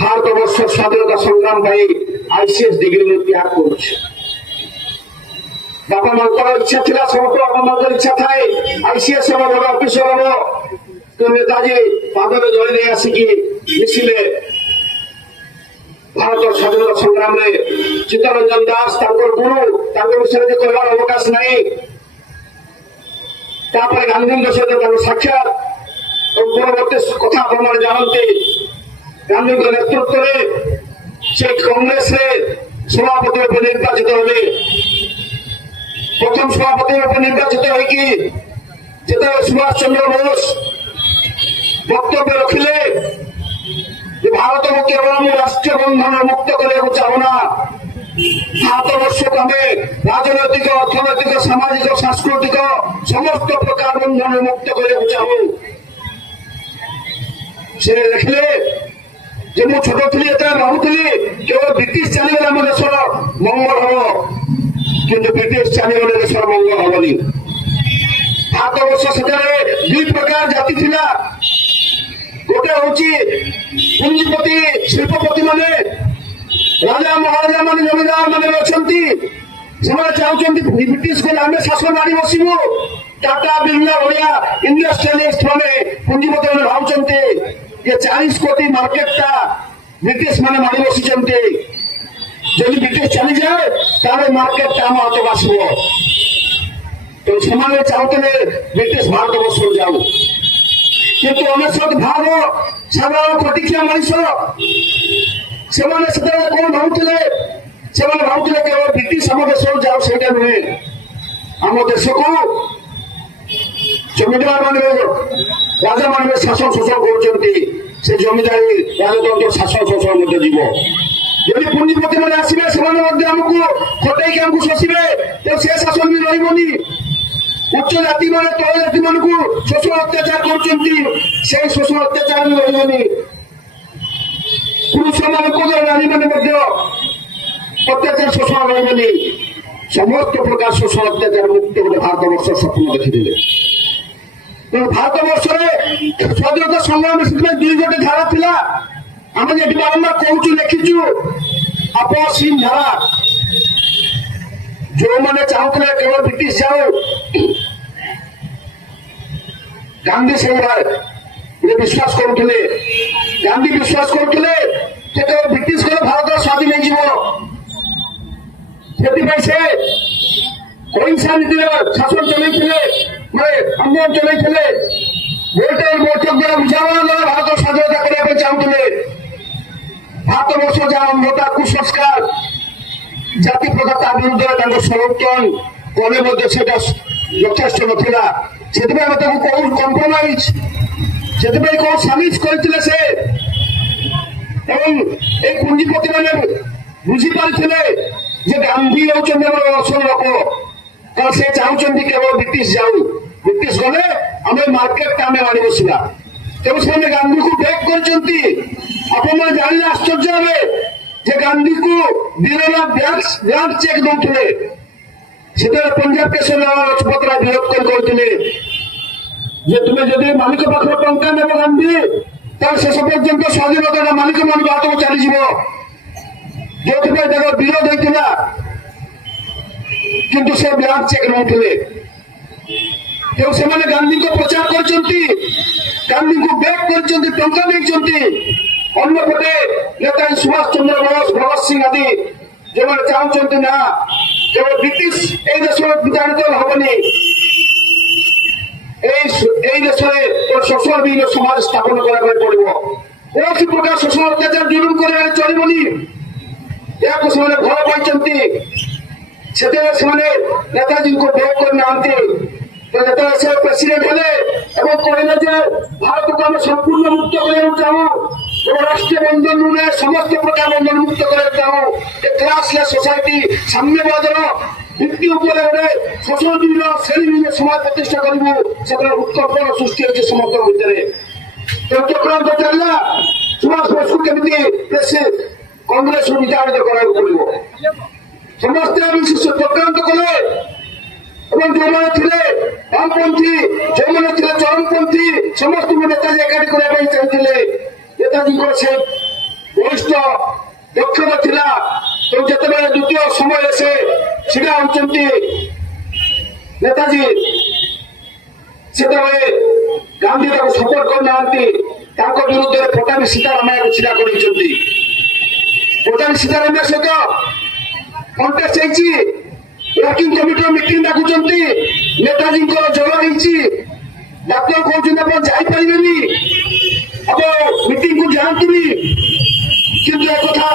ଭାରତ ବର୍ଷ ସ୍ୱାଧୀନତା ସଂଗ୍ରାମ ପାଇଁ ICS ଡିଗ୍ରୀ ମୁଁ ତ୍ୟାଗ କରୁଛି। ବାପା ମାଙ୍କର ଇଚ୍ଛା ଥିଲା, ସମସ୍ତ ବାପା ମାଙ୍କର ଇଚ୍ଛା ଥାଏ ICS ହବ, ବଡ ଅଫିସର ହବ। ନେତାଜୀ ପାଦରେ ଜଳି ଦେଇ ଆସିକି ମିଶିଲେ ଭାରତ ସ୍ୱାଧୀନତା ସଂଗ୍ରାମରେ। ଚିତ୍ତରଞ୍ଜନ ଦାସ ତାଙ୍କର ଗୁରୁ, ତାଙ୍କ ବିଷୟରେ କହିବାର ଅବକାଶ ନାହିଁ। ତାପରେ ଗାନ୍ଧୀଙ୍କ ସହିତ ତାଙ୍କ ସାକ୍ଷାତ ଏବଂ ପରବର୍ତ୍ତୀ କଥା ଆପଣମାନେ ଜାଣନ୍ତି। ଗାନ୍ଧୀଙ୍କ ନେତୃତ୍ୱରେ ସେ କଂଗ୍ରେସରେ ସଭାପତି ରୂପେ ନିର୍ବାଚିତ ହେଲେ। ପ୍ରଥମ ସଭାପତି ରୂପେ ନିର୍ବାଚିତ ହୋଇକି ଯେତେବେଳେ ସୁଭାଷ ଚନ୍ଦ୍ର ବୋଷ ବକ୍ତବ୍ୟ ରଖିଲେ ଯେ ଭାରତକୁ କେବଳ ମୁଁ ରାଷ୍ଟ୍ରୀୟ ବନ୍ଧନ ମୁକ୍ତ କରିବାକୁ ଚାହୁଁନା, ଭାରତବର୍ଷକୁ ଆମେ ରାଜନୈତିକ, ଅର୍ଥନୈତିକ, ସାମାଜିକ, ସାଂସ୍କୃତିକ ସମସ୍ତ ପ୍ରକାର ବନ୍ଧନ ମୁକ୍ତ କରିବାକୁ ଚାହୁଁ। ସେ ଲେଖିଲେ ଯେ ମୁଁ ଛୋଟ ଥିଲି ଯେତେବେଳେ ଭାବୁଥିଲି କେବଳ ବ୍ରିଟିଶ ଚାଲିଗଲେ ଆମ ଦେଶର ମଙ୍ଗଳ ହବ, କିନ୍ତୁ ବ୍ରିଟିଶ ଚାଲିଗଲେ ଦେଶର ମଙ୍ଗଳ ହବନି। ଭାରତବର୍ଷ ସେଠାରେ 2 ପ୍ରକାର ଜାତି ଥିଲା। ଗୋଟେ ହଉଛି ପୁଞ୍ଜିପତି ଶିଳ୍ପପତି ମାନେ, ରାଜା ମହାରାଜା ମାନେ, ଜମିଦାର ମାନେ ଅଛନ୍ତି। ସେମାନେ ଚାହୁଁଛନ୍ତି ବ୍ରିଟିଶ ଗଲେ ଆମେ ଶାସନ ଆଣି ବସିବୁ। ଟାଟା ବିର୍ଲା ଭଳିଆ ଇଣ୍ଡଷ୍ଟ୍ରିଆଲିଷ୍ଟ ମାନେ, ପୁଞ୍ଜିପତି ମାନେ ଭାବୁଛନ୍ତି ଯେ 40 କୋଟି ମାର୍କେଟଟା ବ୍ରିଟିଶ ମାନେ ମାରି ବସିଛନ୍ତି। ଯଦି ବ୍ରିଟିଶ ଚାଲିଯାଏ ତାହେଲେ ମାର୍କେଟଟା ଆମ ହାତକୁ ଆସିବ। ତେଣୁ ସେମାନେ ଚାହୁଁଥିଲେ ବ୍ରିଟିଶ ଭାରତବର୍ଷକୁ ଯାଉ। କିନ୍ତୁ ଅନେଶ୍ୱତ ଭାଗ ସାଧାରଣ କଟିକିଆ ମଣିଷ, ସେମାନେ ସେତେବେଳେ କଣ ଭାବୁଥିଲେ? ସେମାନେ ଭାବୁଥିଲେ କେବଳ ବ୍ରିଟିଶ ଆମ ଦେଶକୁ ଯାଉ, ସେଇଟା ନୁହେଁ। ଆମ ଦେଶକୁ ଜମିଦାର ମାନେ, ରାଜା ମାନେ ଶାସନ ଶୋଷଣ କରୁଛନ୍ତି। ସେ ଜମିଦାରୀ ରାଜତନ୍ତ୍ର ଶାସନ ଶୋଷଣ ମଧ୍ୟ ଯିବ। ଯଦି ପୁଞ୍ଜିପତି ମାନେ ଆସିବେ ସେମାନେ ମଧ୍ୟ ଆମକୁ ଖଟେଇକି ଆମକୁ ଶୋଷିବେ, ତେଣୁ ସେ ଶାସନ ବି ରହିବନି। ଉଚ୍ଚ ଜାତି ମାନେ ତଳ ଜାତି ମାନଙ୍କୁ ଶୋଷଣ ଅତ୍ୟାଚାର କରୁଛନ୍ତି, ସେଇ ଶୋଷଣ ଅତ୍ୟାଚାର ବି ରହିବନି। ପୁରୁଷ ମାନଙ୍କୁ ନାରୀ ମାନେ ମଧ୍ୟ ଅତ୍ୟାଚାର ଶୋଷଣ ରହିବନି, ସମସ୍ତ ପ୍ରକାର ଶୋଷଣ ଅତ୍ୟାଚାର ମୁକ୍ତ ଗୋଟେ ଭାରତବର୍ଷ ସ୍ୱପ୍ନ ଦେଖିଥିଲେ। ତେଣୁ ଭାରତବର୍ଷରେ ସ୍ୱାଧୀନତା ସଂଗ୍ରାମ ସେଥିପାଇଁ 2 ଧାରା ଥିଲା। ଆମେ ଯେଠି ବାରମ୍ବାର କହୁଛୁ ଲେଖିଛୁ ଆପୋସିନ୍ ଧାରା। ଯୋଉମାନେ ଚାହୁଁଥିଲେ କେବଳ ବ୍ରିଟିଶ ଯାଉ, ଗାନ୍ଧୀ ସେଇଭଳି ବିଶ୍ୱାସ କରୁଥିଲେ। ଗାନ୍ଧୀ ବିଶ୍ୱାସ କରୁଥିଲେ ଯେ କେବଳ ବ୍ରିଟିଶ ଗଲେ ଭାରତ ସ୍ୱାଧୀନ ହେଇଯିବ। ସେଥିପାଇଁ ସେ ଅହିଂସା ନୀତିରେ ଶାସନ ଚଲେଇଥିଲେ, ଆନ୍ଦୋଳନ ଚଲେଇଥିଲେ। ବୈଠକ ଦ୍ୱାରା ବୁଝାମଣା ଦ୍ୱାରା ଭାରତ ସ୍ୱାଧୀନତା କରିବା ପାଇଁ ଚାହୁଁଥିଲେ। ଭାରତବର୍ଷ ଯାହା ଅନ୍ଧତା କୁସଂସ୍କାର ଜାତି ପ୍ରଥା ତା ବିରୁଦ୍ଧରେ ତାଙ୍କ ସମର୍ଥନ କଲେ ମଧ୍ୟ ସେଟା ଯଥେଷ୍ଟ ନଥିଲା। ସେଥିପାଇଁ ଆମେ ତାକୁ କୋଉ କମ୍ପ୍ରମାଇଜ, ସେଥିପାଇଁ କୋଉ ସାଲିସ କରିଥିଲେ ସେ। ଏବଂ এই ପୁଞ୍ଜିପତି ମାନେ ବୁଝିପାରିଥିଲେ ଯେ ଗାନ୍ଧୀ ହେଉଛନ୍ତି ଆମର ଅସଲ ଲୋକ, କାରଣ ସେ ଚାହୁଁଛନ୍ତି କେବଳ ବ୍ରିଟିଶ ଯାଉ, ବ୍ରିଟିଶ ଗଲେ ଆମେ ମାର୍କେଟ ଆମେ ମାରି ବସିବା। ତେଣୁ ସେମାନେ ଗାନ୍ଧୀକୁ ବ୍ରେକ୍ କରିଛନ୍ତି। ଆପଣମାନେ ଜାଣିଲେ ଆଶ୍ଚର୍ଯ୍ୟ ହେବେ ଯେ ଗାନ୍ଧୀକୁ 2 ଲାଖ ବ୍ଲାଙ୍କ ଚେକ୍ ଦଉଥିଲେ। ସେତେବେଳେ ପଞ୍ଜାବ କେଶରୀ ରାଜପଥ ରାୟ ବିରୋଧ କରି କହିଥିଲେ ଯେ ତୁମେ ଯଦି ମାଲିକ ପାଖରେ ଟଙ୍କା ନେବ ଗାନ୍ଧୀ, ତାହେଲେ ଶେଷ ପର୍ଯ୍ୟନ୍ତ ସ୍ୱାଧୀନତାର ମାଲିକ ମାନଙ୍କ ହାତକୁ ଚାଲିଯିବ। ଯୋଉଥିପାଇଁ ତାଙ୍କର ବିରୋଧ ହେଇଥିଲା, କିନ୍ତୁ ସେ ବ୍ଲାଙ୍କ ଚେକ୍ ନଉଥିଲେ। ତେଣୁ ସେମାନେ ଗାନ୍ଧୀଙ୍କୁ ପ୍ରଚାର କରିଛନ୍ତି, ଗାନ୍ଧୀଙ୍କୁ ବ୍ୟାକ୍ କରିଛନ୍ତି, ଟଙ୍କା ଦେଇଛନ୍ତି। ଅନ୍ୟପଟେ ନେତାଜୀ ସୁଭାଷ ଚନ୍ଦ୍ର ବୋଷ, ଭଗତ ସିଂ ଆଦି ଯେଉଁମାନେ ଚାହୁଁଛନ୍ତି ନା କେବଳ ବ୍ରିଟିଶ এই ଦେଶରେ ବିତାଡ଼ିତ ହବନି, এই ଦେଶରେ ଶୋଷଣ ବିହୀନ ସମାଜ ସ୍ଥାପନ କରିବାକୁ ପଡିବ, କୌଣସି ପ୍ରକାର ଶୋଷଣ ଅତ୍ୟାଚାର ଜୁଲୁମ କରିବାକୁ ଚଳିବନି, ଏହାକୁ ସେମାନେ ଭଲ ପାଇଛନ୍ତି। ସେତେବେଳେ ସେମାନେ ନେତାଜୀଙ୍କୁ ବ୍ୟାକ୍ କରିନାହାନ୍ତି। ଯେତେବେଳେ ସେ ପ୍ରେସିଡେଣ୍ଟ ହେଲେ ଏବଂ କହିଲେ ଯେ ଭାରତକୁ ଆମେ ସମ୍ପୂର୍ଣ୍ଣ ମୁକ୍ତ କରିବାକୁ ଚାହୁଁ, ରାଷ୍ଟ୍ରୀୟ ବନ୍ଧନ ନୁହେଁ ସମସ୍ତ ପ୍ରକାର ବନ୍ଧନ ମୁକ୍ତ କରିବାକୁ ଚାହୁଁ, କ୍ଲାସଲେସ୍ ସୋସାଇଟି ସାମ୍ୟବାଦର ଭିତ୍ତି ଉପରେ ଗୋଟେ ଶୋଷଣଜୀବୀର ଶ୍ରେଣୀବିହୀନ ସମାଜ ପ୍ରତିଷ୍ଠା କରିବୁ, ସେତେବେଳେ ଉତ୍କଳ୍ପନ ସୃଷ୍ଟି ହେଉଛି ସମସ୍ତଙ୍କ ଭିତରେ। ଚକ୍ରାନ୍ତ ଚାଲିଲା ସୁଭାଷ ବୋଷକୁ କେମିତି କଂଗ୍ରେସରୁ ବିତାଡ଼ିତ କରିବାକୁ ପଡିବ। ସମସ୍ତେ ଚକ୍ରାନ୍ତ କଲେ ଏବଂ ଯେଉଁମାନେ ଥିଲେ ବାମପନ୍ଥୀ, ଯେଉଁମାନେ ଥିଲେ ଚରମପନ୍ଥୀ, ସମସ୍ତଙ୍କୁ ନେତାଜୀ ଏକାଠି କରିବା ପାଇଁ ଚାହୁଁଥିଲେ। ନେତାଜୀଙ୍କର ସେ ବରିଷ୍ଠ ଦକ୍ଷତା ଥିଲା। ତେଣୁ ଯେତେବେଳେ ଦ୍ୱିତୀୟ ସମୟରେ ସେ ଛିଡା ହେଉଛନ୍ତି ନେତାଜୀ, ସେତେବେଳେ ଗାନ୍ଧୀ ତାକୁ ସପୋର୍ଟ କରିନାହାନ୍ତି। ତାଙ୍କ ବିରୁଦ୍ଧରେ ପଟ୍ଟାଭି ସୀତାରାମಯ್ୟାକୁ ଛିଡା କରିଛନ୍ତି। ପଟ୍ଟାଭି ସୀତାରାମಯ್ୟା ସହିତ କଣ୍ଟେଷ୍ଟ ହେଇଛି। ୱାର୍କିଂ କମିଟିର ମିଟିଂ ଡାକୁଛନ୍ତି, ନେତାଜୀଙ୍କର ଜ୍ୱର ହେଇଛି, ଡାକ୍ତର କହୁଛନ୍ତି ଆପଣ ଯାଇପାରିବେନି, ଆପଣ ମିଟିଂକୁ ଯାଆନ୍ତୁନି। କିନ୍ତୁ ଏକଥା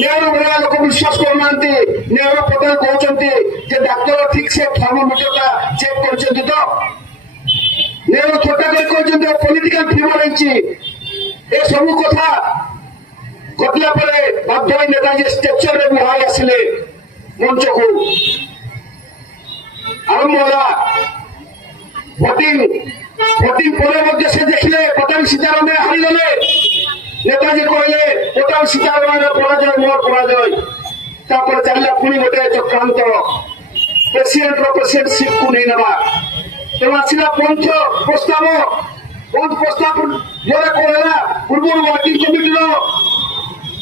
ନେହେରୁ ଭଳିଆ ଲୋକ ବିଶ୍ୱାସ କରୁନାହାନ୍ତି। ନେହେରୁ ପଟେଲ କହୁଛନ୍ତି ଯେ ଡାକ୍ତର ଠିକ ସେ ଥର୍ମୋମିଟରଟା ଚେକ୍ କରିଛନ୍ତି ତ। ନେହେରୁ ଥଟ୍ଟା କରି କହିଛନ୍ତି ପଲିଟିକାଲ ଫିଭର ହେଇଛି। ଏସବୁ କଥା ଘଟିଲା ପରେ ବାଧ୍ୟ ହୋଇ ନେତାଜୀ ଷ୍ଟ୍ରେଚରରେ ବୁହାଇ ଆସିଲେ ମଞ୍ଚକୁ। ଆରମ୍ଭ ହେଲା ଭୋଟିଂ ପରେ ମଧ୍ୟ ସେ ଦେଖିଲେ ପଟ୍ଟାଭି ସୀତାରାମಯ್ୟା ହାରିଗଲେ। ନେତାଜୀ କହିଲେ ପଟ୍ଟାଭି ସୀତାରାମಯ್ୟାର ପରାଜୟ ମୋର ପରାଜୟ। ତାପରେ ଚାଲିଲା ପୁଣି ଗୋଟେ ଚକ୍ରାନ୍ତ, ପ୍ରେସିଡେଣ୍ଟସିପକୁ ନେଇ ନେବା। ତେଣୁ ଆସିଲା ପନ୍ଥ ପ୍ରସ୍ତାବ। ପନ୍ଥ ପ୍ରସ୍ତାବ ଦ୍ୱାରା କଣ ହେଲା, ପୂର୍ବରୁ ୱାର୍କିଂ କମିଟିର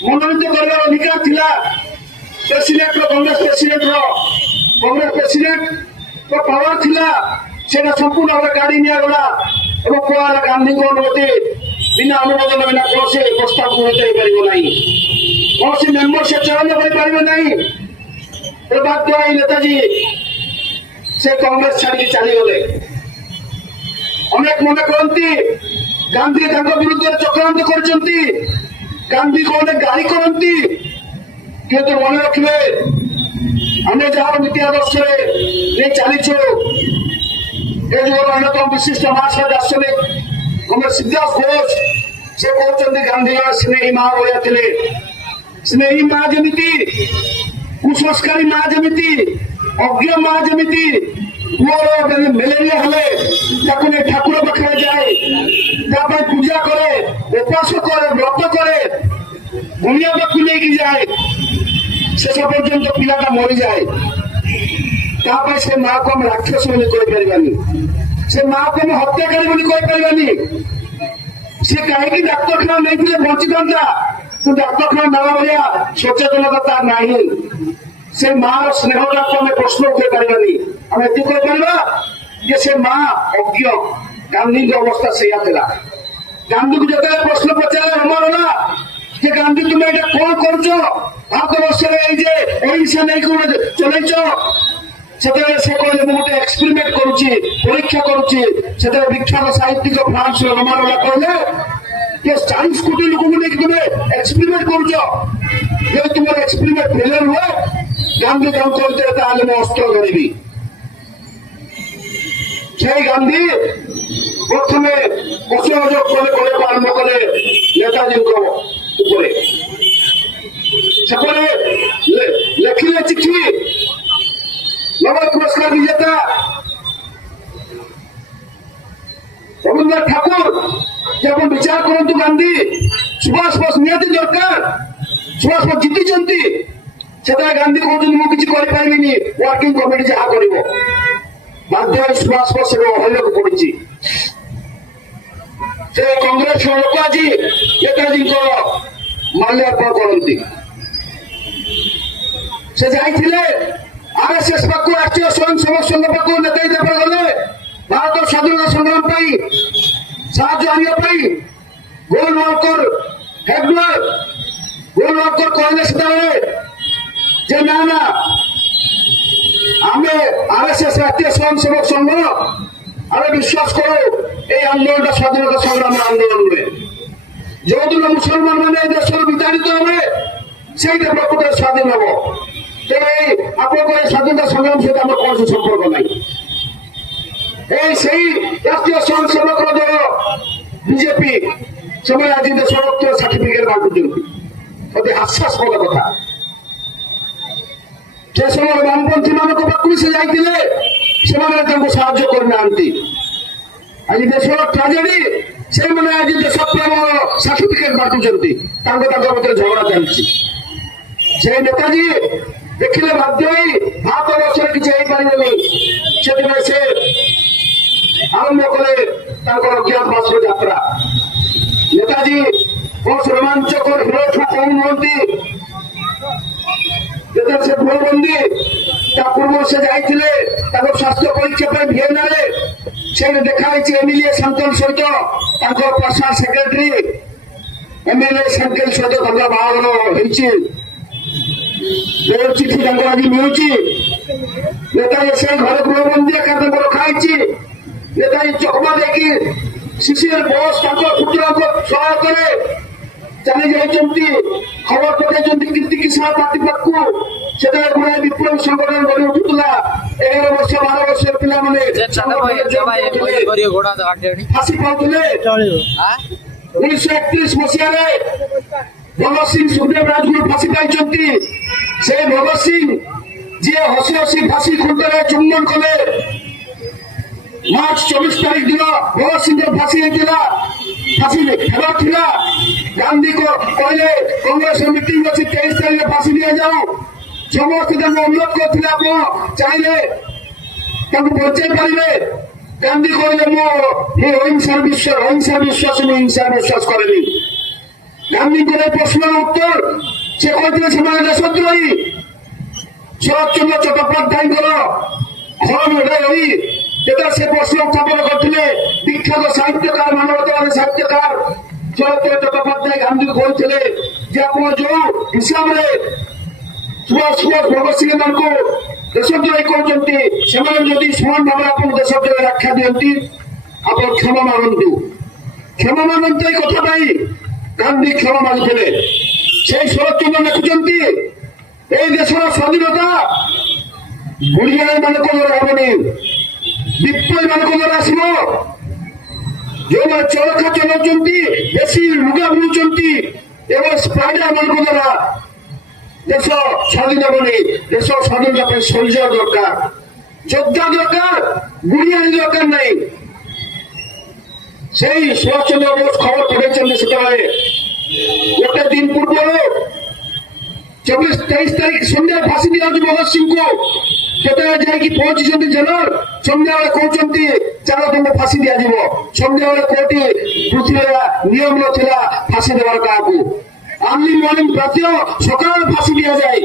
ମନୋନୀତ କରିବାର ଅଧିକାର ଥିଲା ପ୍ରେସିଡେଣ୍ଟର, କଂଗ୍ରେସ ପ୍ରେସିଡେଣ୍ଟ ପାୱାର ଥିଲା, ସେଟା ସମ୍ପୂର୍ଣ୍ଣ ଭାବରେ କାଢି ନିଆଗଲା ଏବଂ କୁହାଗଲା ଗାନ୍ଧୀଙ୍କ ଅନୁମତି ବିନା ଅନୁମୋଦନ ବିନା କୌଣସି ପ୍ରସ୍ତାବକୁ ହେଇପାରିବ ନାହିଁ, କୌଣସି ମେମ୍ବର ସେ ଚୟନ କରିପାରିବେ ନାହିଁ। ବାଧ୍ୟ ହୋଇ ନେତାଜୀ ସେ କଂଗ୍ରେସ ଛାଡ଼ିକି ଚାଲିଗଲେ। ଅନେକ ମନେ କରନ୍ତି ଗାନ୍ଧୀ ତାଙ୍କ ବିରୁଦ୍ଧରେ ଚକ୍ରାନ୍ତ କରିଛନ୍ତି, ଗାନ୍ଧୀକୁ ଅନେକ ଗାଳି କରନ୍ତି। କିନ୍ତୁ ମନେ ରଖିବେ ଆମେ ଯାହାର ନୀତି ଆଦର୍ଶରେ ନେଇ ଚାଲିଛୁ, ଏ ଯୁଗର ଅନ୍ୟତମ ବିଶିଷ୍ଟ ମହାଶୟ ଦାର୍ଶନିକ କମରେଡ ସିଦ୍ଧାର୍ଥ ଘୋଷ, ସେ କହୁଛନ୍ତି ଗାନ୍ଧୀ ଜଣେ ସ୍ନେହୀ ମା ଭଳିଆ ଥିଲେ। ସ୍ନେହୀ ମା ଯେମିତି, କୁସଂସ୍କାରୀ ମା ଯେମିତି, ଅଜ୍ଞ ମା ଯେମିତି, ପୁଅର ମ୍ୟାଲେରିଆ ହେଲେ ତାକୁ ନେଇ ଠାକୁର ପାଖରେ ଯାଏ, ତା ପାଇଁ ପୂଜା କରେ, ଉପାସ କରେ, ବ୍ରତ କରେ, ଗୁଣିଆ ପାଖକୁ ନେଇକି ଯାଏ, ଶେଷ ପର୍ଯ୍ୟନ୍ତ ପିଲାଟା ମରିଯାଏ। ତା ପାଇଁ ସେ ମାଆକୁ ଆମେ ରାକ୍ଷସ ବୋଲି କହିପାରିବାନି, ସେ ମାଆକୁ ଆମେ ହତ୍ୟାକାରୀ ବୋଲି କହିପାରିବାନି। ସେ କାହିଁକି ଡାକ୍ତରଖାନା ନେଇଥିଲେ ବଞ୍ଚିଥାନ୍ତା, କିନ୍ତୁ ଡାକ୍ତରଖାନା ନେବା ଭଳିଆ ସଚେତନତା ତାର ନାହିଁ। ସେ ମାର ସ୍ନେହଟାକୁ ଆମେ ପ୍ରଶ୍ନ ଉଠେଇ ପାରିବାନି। ଆମେ ଏତିକି କହିପାରିବା ଯେ ସେ ମା ଅଜ୍ଞ। ଗାନ୍ଧୀଙ୍କ ଅବସ୍ଥା ସେଇଆ ଥିଲା। ଗାନ୍ଧୀକୁ ଯେତେବେଳେ ପ୍ରଶ୍ନ ପଚାରିଲେ ରମାରଣା ଯେ ଗାନ୍ଧୀ ତୁମେ ଏଇଟା କଣ କରୁଛ, ଭାରତବର୍ଷରେ ଏଇ ଯେ ଅହିଂସା ନେଇକି ଚଲେଇଛ, ସେତେବେଳେ ସେ କହିଲେ ମୁଁ ଗୋଟେ ଏକ୍ସପେରିମେଣ୍ଟ କରୁଛି, ପରୀକ୍ଷା କରୁଛି। ସେତେବେଳେ ବିଖ୍ୟାତ ସାହିତ୍ୟିକ ଫ୍ରାନ୍ସର ରମାରଣା କହିଲେ ଯେ 40 କୋଟି ଲୋକଙ୍କୁ ନେଇକି ତୁମେ ଏକ୍ସପେରିମେଣ୍ଟ କରୁଛ, ଯଦି ତୁମର ଏକ୍ସପେରିମେଣ୍ଟ ଫେଲିୟର ହୁଏ ଗାନ୍ଧୀ ତାଙ୍କୁ କହିଥିଲେ ତାହେଲେ ମୁଁ ଅସ୍ତ୍ର ଧରିବି। সেই গান্ধী প্রথমে অসহযোগ করে କରିବାକୁ ଆରମ୍ଭ କଲେ ନେତାଜୀଙ୍କ ଉପରେ। ସେପଟେ ଲେଖିଲେ ଚିଠି নোবেল পুরস্কার বিজেতা রবীন্দ্রনাথ ঠাকুর যেমন বিচার করন্তু গান্ধী সুভাষ বোস নিহাতি দরকার, সুভাষ বোস জিতিଛନ୍ତି, সেটা গান্ধী কହୁଛନ୍ତି ମୁଁ କିଛି କରିପାରିବିନି, ୱାର୍କିଂ କମିଟି ଯାହା କରିବ। ବାଧ୍ୟ ହୋଇ ସୁଭାଷ ବୋଷ ହଇବାକୁ ପଡିଛି। ସେ କଂଗ୍ରେସ ଲୋକ ଆଜି ନେତାଜୀଙ୍କର ମାଲ୍ୟାର୍ପଣ କରନ୍ତି। ସେ ଯାଇଥିଲେ आरएसएस पाखु, राष्ट्रीय स्वयंसेवक संघ पाखु नेताजी तापर गले भारत स्वाधीनता संग्राम पाई साहाय्य आनिया गोलवालकर हेडवाल गोलवालकर कहले सेतबेले जे ना ना आमे आरएसएस राष्ट्रीय स्वयंसेवक संघ आमे विश्वास करू ए आंदोलन स्वाधीनता संग्राम आंदोलन में जो दिन मुसलमान माने देश विताड़ित हे से प्रकृत स्वाधीन हम। আপনার স্বাধীনতা সংগ্রাম সহ আমার কোন সম্পর্ক নাই। এই সেই রাষ্ট্রীয় স্বয়ংসেবক দল বিজেপি ସେମାନେ ଆଜି ଦେଶର ସାର୍ଟିଫିକେଟ ବାଣ୍ଟୁଛନ୍ତି, ଅତି ହାସ୍ୟାସ୍ପଦ କଥା। ସେ ସମୟରେ ବାମପନ୍ଥୀ ମାନଙ୍କ ପାଖକୁ ସେ ଯାଇଥିଲେ, ସେମାନେ ତାଙ୍କୁ ସାହାଯ୍ୟ କରିନାହାନ୍ତି। ଆଜି ଦେଶର ଟ୍ରାଜେଡି, ସେମାନେ ଆଜି ଦେଶ ପ୍ରେମ ସାର୍ଟିଫିକେଟ ବାଣ୍ଟୁଛନ୍ତି, ତାଙ୍କ ଭିତରେ ଝଗଡା ଚାଲିଛି। ସେ ନେତାଜୀ ଦେଖିଲେ ବାଧ୍ୟ ହୋଇ ଭାରତ ବର୍ଷରେ କିଛି ହେଇପାରିବନି, ସେଥିପାଇଁ ସେ ଆରମ୍ଭ କଲେ ତାଙ୍କର ଅଜ୍ଞାତବାସର ଯାତ୍ରା। ନେତାଜୀ ବହୁତ ରୋମାଞ୍ଚକର ହିରୋଠୁ କମ୍ ନୁହନ୍ତି। ଯେତେବେଳେ ସେ ଗୃହବନ୍ଦୀ, ତା ପୂର୍ବରୁ ସେ ଯାଇଥିଲେ ତାଙ୍କର ସ୍ୱାସ୍ଥ୍ୟ ପରୀକ୍ଷା ପାଇଁ ଭିଏନାରେ। ସେଇଠି ଦେଖା ହେଇଛି ଏମିଲିଏ ସାଙ୍କଲ ସହିତ, ତାଙ୍କର ପର୍ସନାଲ ସେକ୍ରେଟାରୀ ଏମିଲିଏ ସାଙ୍କଲ ସହିତ ତାଙ୍କର ବାହାଘର ହେଇଛି। ଚିଠି ତାଙ୍କର ଆଜି ମିଳୁଛି। ନେତାଜୀ ସେ ଘରେ ଗୃହବନ୍ଦୀ ଏକା ତାଙ୍କୁ ରଖାହେଇଛି। ନେତାଜୀ ଚକମା ଦେଇକି ଶିଶିର ବସ୍ ତାଙ୍କ ପୁତ୍ରଙ୍କ ସହାୟତାରେ ଚାଲି ଯାଇଛନ୍ତି, ଖବର ପଠାଇଛନ୍ତି କୀର୍ତ୍ତି କିସାନ ପାର୍ଟି ପାଖକୁ। ସେତେବେଳେ ଗୁଡ଼ାଏ ବିପ୍ଳବ ସଂଗଠନ ଗଢ଼ି ଉଠୁଥିଲା। 11 ବର୍ଷ 12 ବର୍ଷର ପିଲାମାନେ ଫାଶୀ ପାଉଥିଲେ। 1931 ମସିହାରେ ଭଗତ ସିଂ ସୁଖଦେବ ରାଜଗୁରୁ ଫାଶୀ ପାଇଛନ୍ତି। ସେ ଭଗତ ସିଂ ଯିଏ ହସି ହସି ଫାଶୀ ଖୁଣ୍ଟରେ ଚୁମ୍ବନ କଲେ। ମାର୍ଚ୍ଚ 24 ତାରିଖ ଦିନ ଭଗତ ସିଂଙ୍କର ଫାଶୀ ହେଇଥିଲା। ଫାଶୀ ହେବାର ଥିଲା। ଗାନ୍ଧୀ କହିଲେ କଂଗ୍ରେସ ମିଟିଂ ଅଛି 23 ତାରିଖରେ ଫାଶୀ ଦିଆଯାଉ। ସମସ୍ତେ ତାଙ୍କୁ ଅନୁରୋଧ କରିଥିଲେ ଆପଣ ଚାହିଁଲେ ତାଙ୍କୁ ବଞ୍ଚାଇ ପାରିବେ। ଗାନ୍ଧୀ କହିଲେ ମୁଁ ଅହିଂସାର ବିଶ୍ୱାସ ମୁଁ ହିଂସାର ବିଶ୍ୱାସ କରେନି। ଗାନ୍ଧୀଙ୍କର ଏ ପ୍ରଶ୍ନର ଉତ୍ତର ସେ କହିଥିଲେ ସେମାନେ ଦେଶଦ୍ରୋହୀ। ଶରତଚନ୍ଦ୍ର ଚଟ୍ଟୋପାଧ୍ୟାୟଙ୍କର ଘର ରହି ଯେତେବେଳେ ସେ ପ୍ରଶ୍ନ ଉତ୍ଥାପନ କରିଥିଲେ, ବିଖ୍ୟାତ ସାହିତ୍ୟକାର ମାନବତାବାଦୀ ସାହିତ୍ୟକାର ଶରତଚନ୍ଦ୍ର ଚଟ୍ଟୋପାଧ୍ୟାୟ ଗାନ୍ଧୀଙ୍କୁ କହିଥିଲେ ଯେ ଆପଣ ଯୋଉ ହିସାବରେ ସୁଭାଷ ବୋଷ ଭଗତ ସିଂ ମାନଙ୍କୁ ଦେଶଦ୍ରୋହୀ କହୁଛନ୍ତି, ସେମାନେ ଯଦି ସମାନ ଭାବରେ ଆପଣ ଦେଶଦ୍ରୋହୀ ଆଖ୍ୟା ଦିଅନ୍ତି ଆପଣ କ୍ଷମା ମାଗନ୍ତୁ। କ୍ଷମା ମାଗନ୍ତୁ ଏଇ କଥା ପାଇଁ ଗାନ୍ଧୀ କ୍ଷମା ମାଗିଥିଲେ। সেই শরৎচন্দ্র লেখুଛନ୍ତି এই দেশের স্বাধীনতা বুড়িয়া ମାନଙ୍କ ଦ୍ୱାରା ହେବନି, ବିପ୍ଳବୀ ମାନଙ୍କ ଦ୍ୱାରା ଆସିବ। ଯୋଉମାନେ ଚରଖା ଚଲାଉଛନ୍ତି, ବେଶୀ ଲୁଗା ବୁଣୁଛନ୍ତି ଏବଂ ସ୍ପାଇଡର ମାନଙ୍କ ଦ୍ୱାରା ଦେଶ ସ୍ୱାଧୀନ ହେବନି। ଦେଶ ସ୍ୱାଧୀନତା ପାଇଁ ସୋଲଜର ଦରକାର, ଯୋଦ୍ଧା ଦରକାର, ବୁଢିଆ ଦରକାର ନାହିଁ। ସେଇ ସୁଭାଷ ଚନ୍ଦ୍ର ବୋଷ ଖବର ପଠାଇଛନ୍ତି ସେତେବେଳେ गोटे दिन पूर्व 24-23 तारीख सन्ध्या फांसी दिया भगत सिंह को केतବେଳେ ଯାଇକି ପହଞ୍ଚିଛନ୍ତି ଜେଲର ସନ୍ଧ୍ୟାବେଳେ କହୁଛନ୍ତି ଚାଲ ତମକୁ ଫାଶୀ ଦିଆଯିବ। ସନ୍ଧ୍ୟାବେଳେ କୋଉଠି ପୃଥିବୀର ନିୟମ ନଥିଲା ଫାଶୀ ଦେବାର କାହାକୁ। ଆର୍ଲି ମର୍ଣ୍ଣିଂ ପ୍ରାତ୍ୟ ସକାଳେ ଫାଶୀ ଦିଆଯାଏ,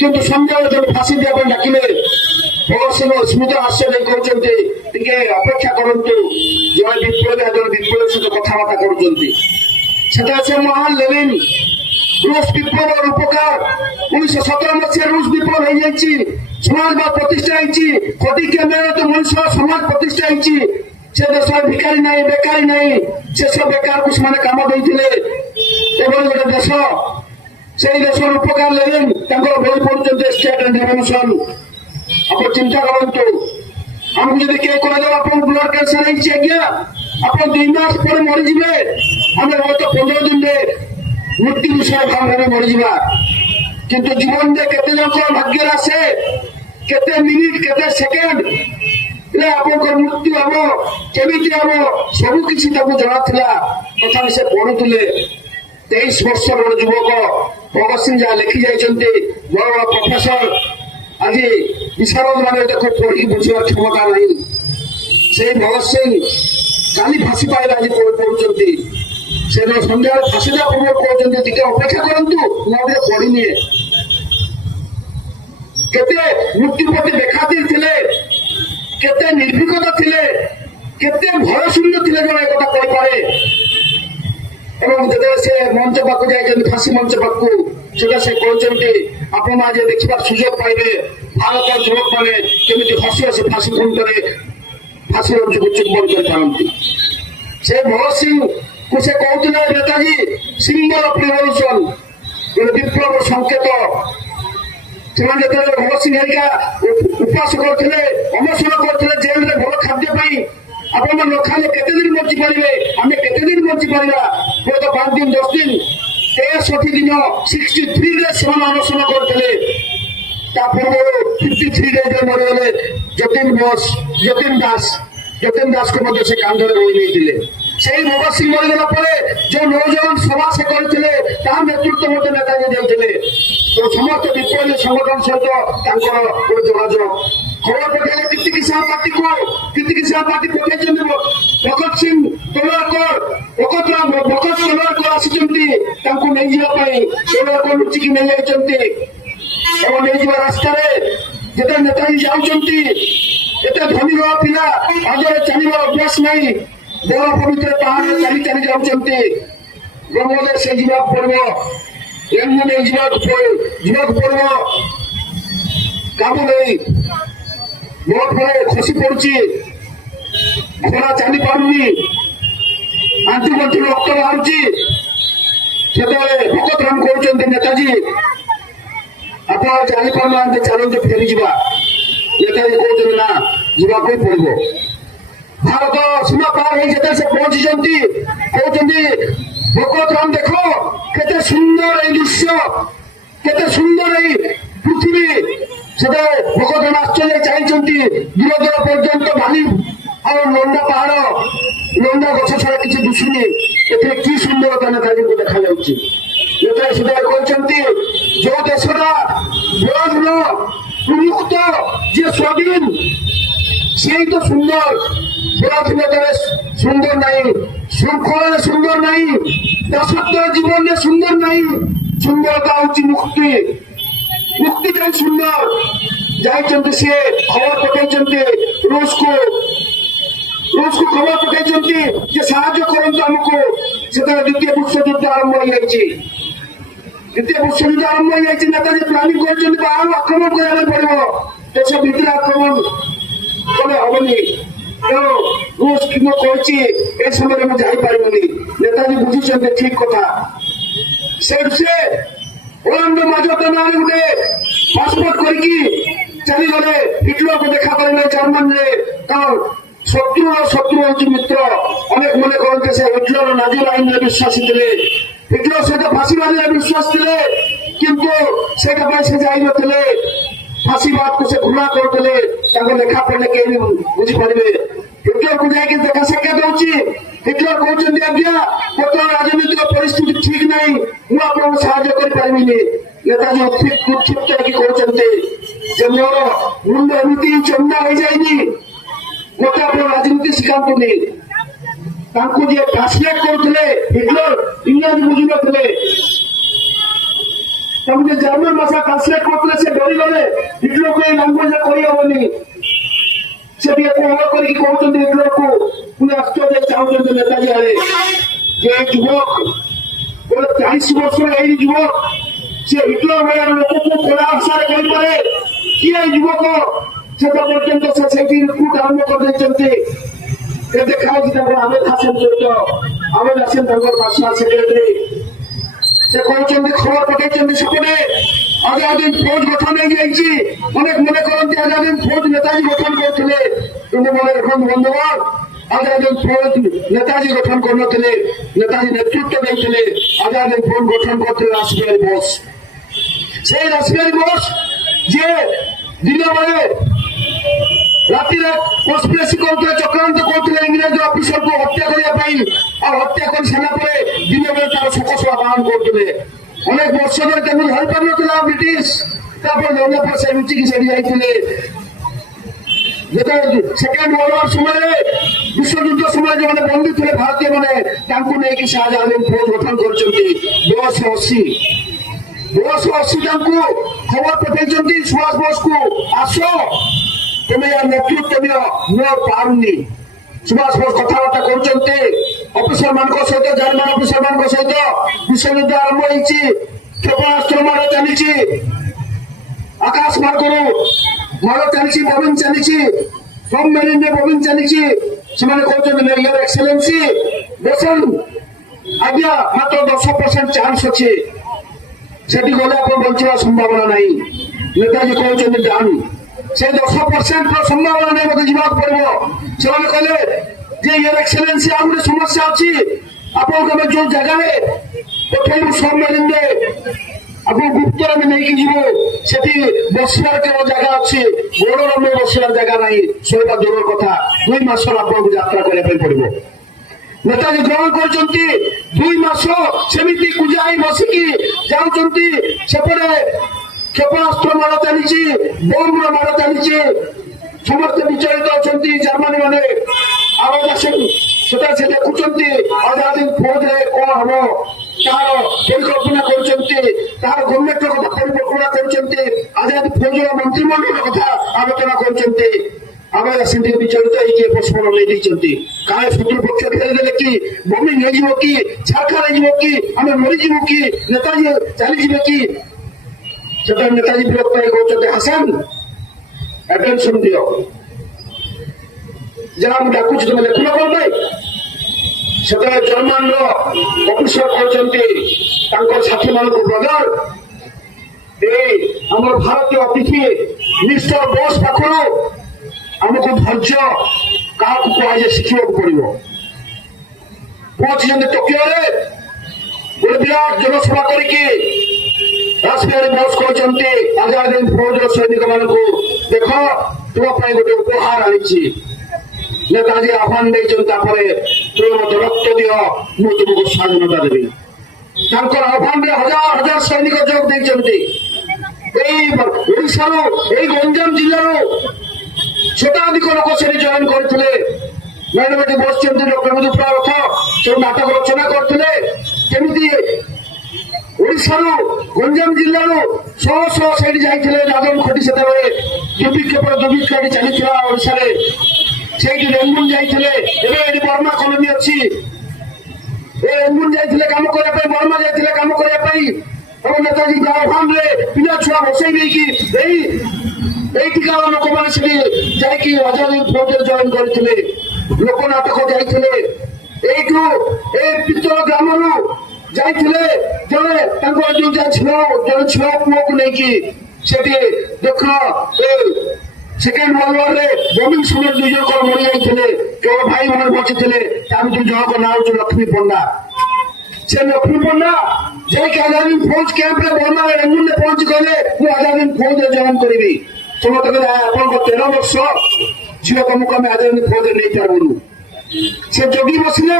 କିନ୍ତୁ ସନ୍ଧ୍ୟାବେଳେ ତମେ ଫାଶୀ ଦେବା ପାଇଁ ଡାକିଲେ ଭଗତ ସିଂହ ସ୍ମିତ ହାସ୍ୟ ଦେଇ କହୁଛନ୍ତି ଟିକେ ଅପେକ୍ଷା କରନ୍ତୁ, ଜଣେ ବିପ୍ଳବୀ ଜଣେ ବିପ୍ଳବୀ ସହିତ କଥାବାର୍ତ୍ତା କରୁଛନ୍ତି। ସେଟା ସେ ମହାନ ଲେନିନ रूस विप्लव रूपकार 1917 मसीह रूस विप्लव हो जाइए, समाजवाद प्रतिष्ठा होती, कोटी के मेहनत मनुष्य समाज प्रतिष्ठा होती। से देश भिखारी नहीं बेकारी नहीं, से सब बेकार को से काम देते गोटे देश से देश उपकार लेनिन बही पड़ते स्टेट एंड रेवल्यूशन। आप चिंता करूँ आमको जब किए कह आप ब्लड कैंसर आज्ञा आप 2 मास पर मरीजे आम गत 15 दिन मृत्यु विषय भाव मरीजा, किंतु जीवन में केते भाग्य आसे केते मिनिट केते सेकेंड आप मृत्यु हम केमी हम सबकि जना तथा से पढ़ुले। 23 वर्ष गोटे युवक भगत सिंह जहाँ लिखि जाइए बड़ बड़ प्रोफेसर आज विशारद मैंने पढ़ी बुझा क्षमता नहीं। से भगत सिंह काली फांसी पाइले आज पढ़ुंट से सन्ध्या फांसी देवा पूर्व कहते अपेक्षा करूँ मुझे पढ़ी केते मृत्यु प्रति बेखातिर थे, केते निर्भीकता थे, केते भय शून्य थे जन एक कहीपे। जो से मंच पाक जाइए फांसी मंच पाक से कहते आप आज देखा सुजोग पाइबे भारत युवक मैंने केमी हसी हसी फांसी खुंटे फांसी चुंबन कर पारती। से भगत सिंह को से कहते नेताजी सिंबल ऑफ रिवॉल्यूशन गोटे विप्लव संकेत। से भगत सिंह हरिका उपवास करते अनशन करते जेल में भल खाद्य आप न खाले केते दिन बंची पारे आम केते दिन बंची पारा हुए तो 5 दिन 10 दिन 63 दिन 63 डेज अनशन करते पूर्व 53 डेज मरीगले जतिन दास को से कांधरे बोई नहीं से भगत सिंह मरीगला जो नौजवान सभा से करते नेतृत्व मत नेताजी देते तो समस्त विप्लवी संगठन सहित जोगाजोग खबर पठाइले कीर्ति किसान पार्टी को कीर्ति किसान पार्टी पठाई भगत सिंह तलवार आसी तलवार लुचिकी नहीं जाइए रास्तार जिते नेताजी जाऊँगी एत धनी हवा पिला आगे चलवा अभ्यास नहीं बरफ भितर पहाड़ चली चली जाऊँगी ब्रह्मदेव से जावाक पड़ो एमन जावाक पड़ो काबू नहीं बहुत फल खसी पड़ी घोड़ा चली पारनी आंटी गंठी रक्त बाहर से भगत राम कहते नेताजी आप जानी पार चलते फेरी जा नेताजी कहते ना जावाक पड़ो भारत सीमा पार हो से पहुंची कहते भगत राम देख केते सुंदर ये दृश्य केते सुंदर ये पृथ्वी से भगत राम आश्चर्य चाहिए दूर दूर पर्यंत बाली और लंडा पहाड़ लंडा गछ छड़ा किसी दिशुनी ए कि सुंदरता नेताजी को देखा नेताजी सीधा कहते जो देशटा बड़ उन्मुक्त जे स्वाधीन से तो सुंदर बड़ा सुंदर नहीं श्रृंखला सुंदर नहीं दासत्व जीवन में सुंदर नहीं सुंदरता हूँ मुक्ति मुक्ति जो सुंदर जाइए सी खबर पठाई रूस को खबर पठाई साहय करते आमको से द्वितीय विश्वयुद्ध आरंभ हो जाए द्वितीय विश्वयुद्ध आरंभ हो जाए नेताजी प्लानिंग कर आक्रमण कराया पड़ो देश भितर आक्रमण कले हेनी तेणु रूस कि कही समय में जापारे नेताजी बुझी ठीक कथा से ओलांडो माजोता ना गोटे पासपोर्ट करके चली गले हिटलर को देखा पारे जर्मन कारण शत्रु हूँ मित्र अनेक मन कहते से हिटलर नाजी आईन में विश्वासी थे हिटलर सहित फांसीवाद विश्वास थे किंतु से फांसीवाद को से घृणा करते देखा पड़े कहीं बुझीपारे हिटलर को जाके देखा साक्षात होची हिटलर कहउछन आज्ञा वर्तमान राजनीतिक परिस्थिति ठीक नहीं मु आपन सहायता कर पारिबिनी नेताजी उत्क्षिप्त कि कहउछन्ते जे मोर मुंड एमिति चंदा हो जाइनी गोटे आपन राजनीति सिखांतु नहीं तांको जे ट्रांसलेट करथले हिटलर इंग्लिश बुझि नथले तमने जर्मन भाषा ट्रांसलेट करथले से डरी गले हिटलर को लैंग्वेज कहि होबनी से भी कोहर करी कहउछन्ते हिटलर को पुणे आश्चर्य चाहउछन्ते नेताजी आले जे युवक बोले 40 वर्ष एई युवक से हिटलर भया लोक को खोला भाषा रे कहि पारे किए युवक से तो पर्यंत से सेठी रिक्रूट आरंभ कर देछन्ते ए देखा कि ताको आमे खासन तो आमे लासन तांगर भाषा सेक्रेटरी से कहउछन्ते खबर पठाइछन्ते सपने आजादी फौज गठन हो जाइछि अनेक मने करन्ते आजादी फौज नेताजी गठन करथिले तुम मने रखन बंधुगण आजादी फौज नेताजी गठन करनथिले नेताजी नेतृत्व दैथिले आजादी फौज गठन करथिले रासबिहारी बोस से रासबिहारी बोस जे दिन बेले राति रे कन्स्पिरेसी करथिले चक्रांत करथिले इंग्रेज ऑफिसर को हत्या करिया पई और हत्या कर सारा परे दिन बेले तार सकसवा पालन करथिले अनेक वर्ष धरे तेमन धरि पारनथिला ब्रिटिश तापर जौना पर से रुचि की सेडी जाइथिले जेते सेकेंड वर्ल्ड वॉर समय विश्व युद्ध समय जो माने बंदी थे भारतीय माने तांको नै कि शाहजहां फौज गठन करचंती 1280 तांको खबर पठाइचंती सुभाष बोस को आसो तुमे या नेतृत्व दियो न पारुनी सुभाष बोस कथाबार्ता करचंती ऑफिसर मानको सहित जर्मन ऑफिसर मानको सहित विश्व युद्ध आरंभ होईची क्षेपणास्त्र मार चलीची आकाश मार्गरू मार चलीची बॉम्बिंग चलीची सबमरीन रे बॉम्बिंग चलीची सेमाने कहउछन योर एक्सीलेंसी देशन आज्ञा मात्र 10% चांस अछि सेठी गले अपन बंचिवा संभावना नहीं नेताजी कहउछन डान से 10% रो संभावना नहीं मते जीवा पड़बो सेमाने कहले जे योर एक्सीलेंसी आमरे समस्या अछि आपन के जो जगह रे पठेलु सबमरीन रे आपन गुप्तर में नहीं कि जीवो सेठी बसवार के जगह अछि गोडर में बसवार जगह नहीं सोटा दूर कथा 2 मास आपन यात्रा करे पई पड़बो नेताजी ग्रहण करचंती 2 मास सेमिति कुजाई बसिकी जाउचंती सेपरे क्षेपणास्त्र मार चलीची बम मार चलीची समस्त विचलित अछंती जर्मनी माने आवाज आसे सेटा से देखुचंती आजादी फौज रे कोन हबो तार परिकल्पना करचंती तार गवर्नमेंट को परिकल्पना करचंती आजादी फौज मंत्रिमंडल कथा आलोचना करचंती आवाज आसे विचलित एके प्रश्न ले दिचंती काय शत्रु पक्ष फेर देले कि बमी नै जीवो कि छाखा नै जीवो कि हमें मरि जीवो कि नेताजी चली जीवे कि सेटा नेताजी विरक्त हो कहचंती हसन अटेंशन दियो जहाँ मुझे डाकुच तुम लेखुन कौन भाई से जर्मन ऑफिसर कहते साथी मान ब्रदर आम भारतीय अतिथि मिस्टर बोस पाखु आमको धैर्य क्या कहुए शिखा पड़ो पहुंची टोकियो गोटे विराट जनसभा करके रासबिहारी बोस कहते आजाद हिंद फौज सैनिक मान देख तुम गोटे उपहार आनी नेताजी आह्वान तुम मत रक्त दियो मु तुमको स्वाधीनता देवी आह्वान हजार हजार सैनिक जोग देते गंजाम जिलार शताधिक लोक से जॉइन करते मैडमेटी बस डॉक्टर मधुप्रा रथ सब नाटक रचना करते गंजाम जिलार शह शह से राजन खटी से दुर्भिक्ष चली से रेंगुन जाते बर्मा कॉलोनी अच्छी रेंगुन जाते कम करने बर्मा जाते कम करने नेताजी आह्वान पिला छुआ बसई देगा लोक मैंने आजादी फौज जॉइन करते लोक नाटक जाते पितल ग्राम जाते जड़े जो जड़े छुआ पुओ को लेकिन देख सेकेंड वर्ल्ड वॉर रे बॉम्बिंग समय 2 जन को मरि जाइथिले केवल भाई मन बचि थिले ताम जो जण को नाम लक्ष्मी पंडा से लक्ष्मी पंडा जे के आजादी फौज कैंप रे बर्मा रेंगुन ने पहुंच गले मु आजादी फौज रे जॉइन करबी समत के अपन को 13 वर्ष ଝିଅ ତମକୁ ଆମେ ଆଜାଦି ଫୌଜରେ ନେଇପାରିବୁନୁ। ସେ ଜଗି ବସିଲେ,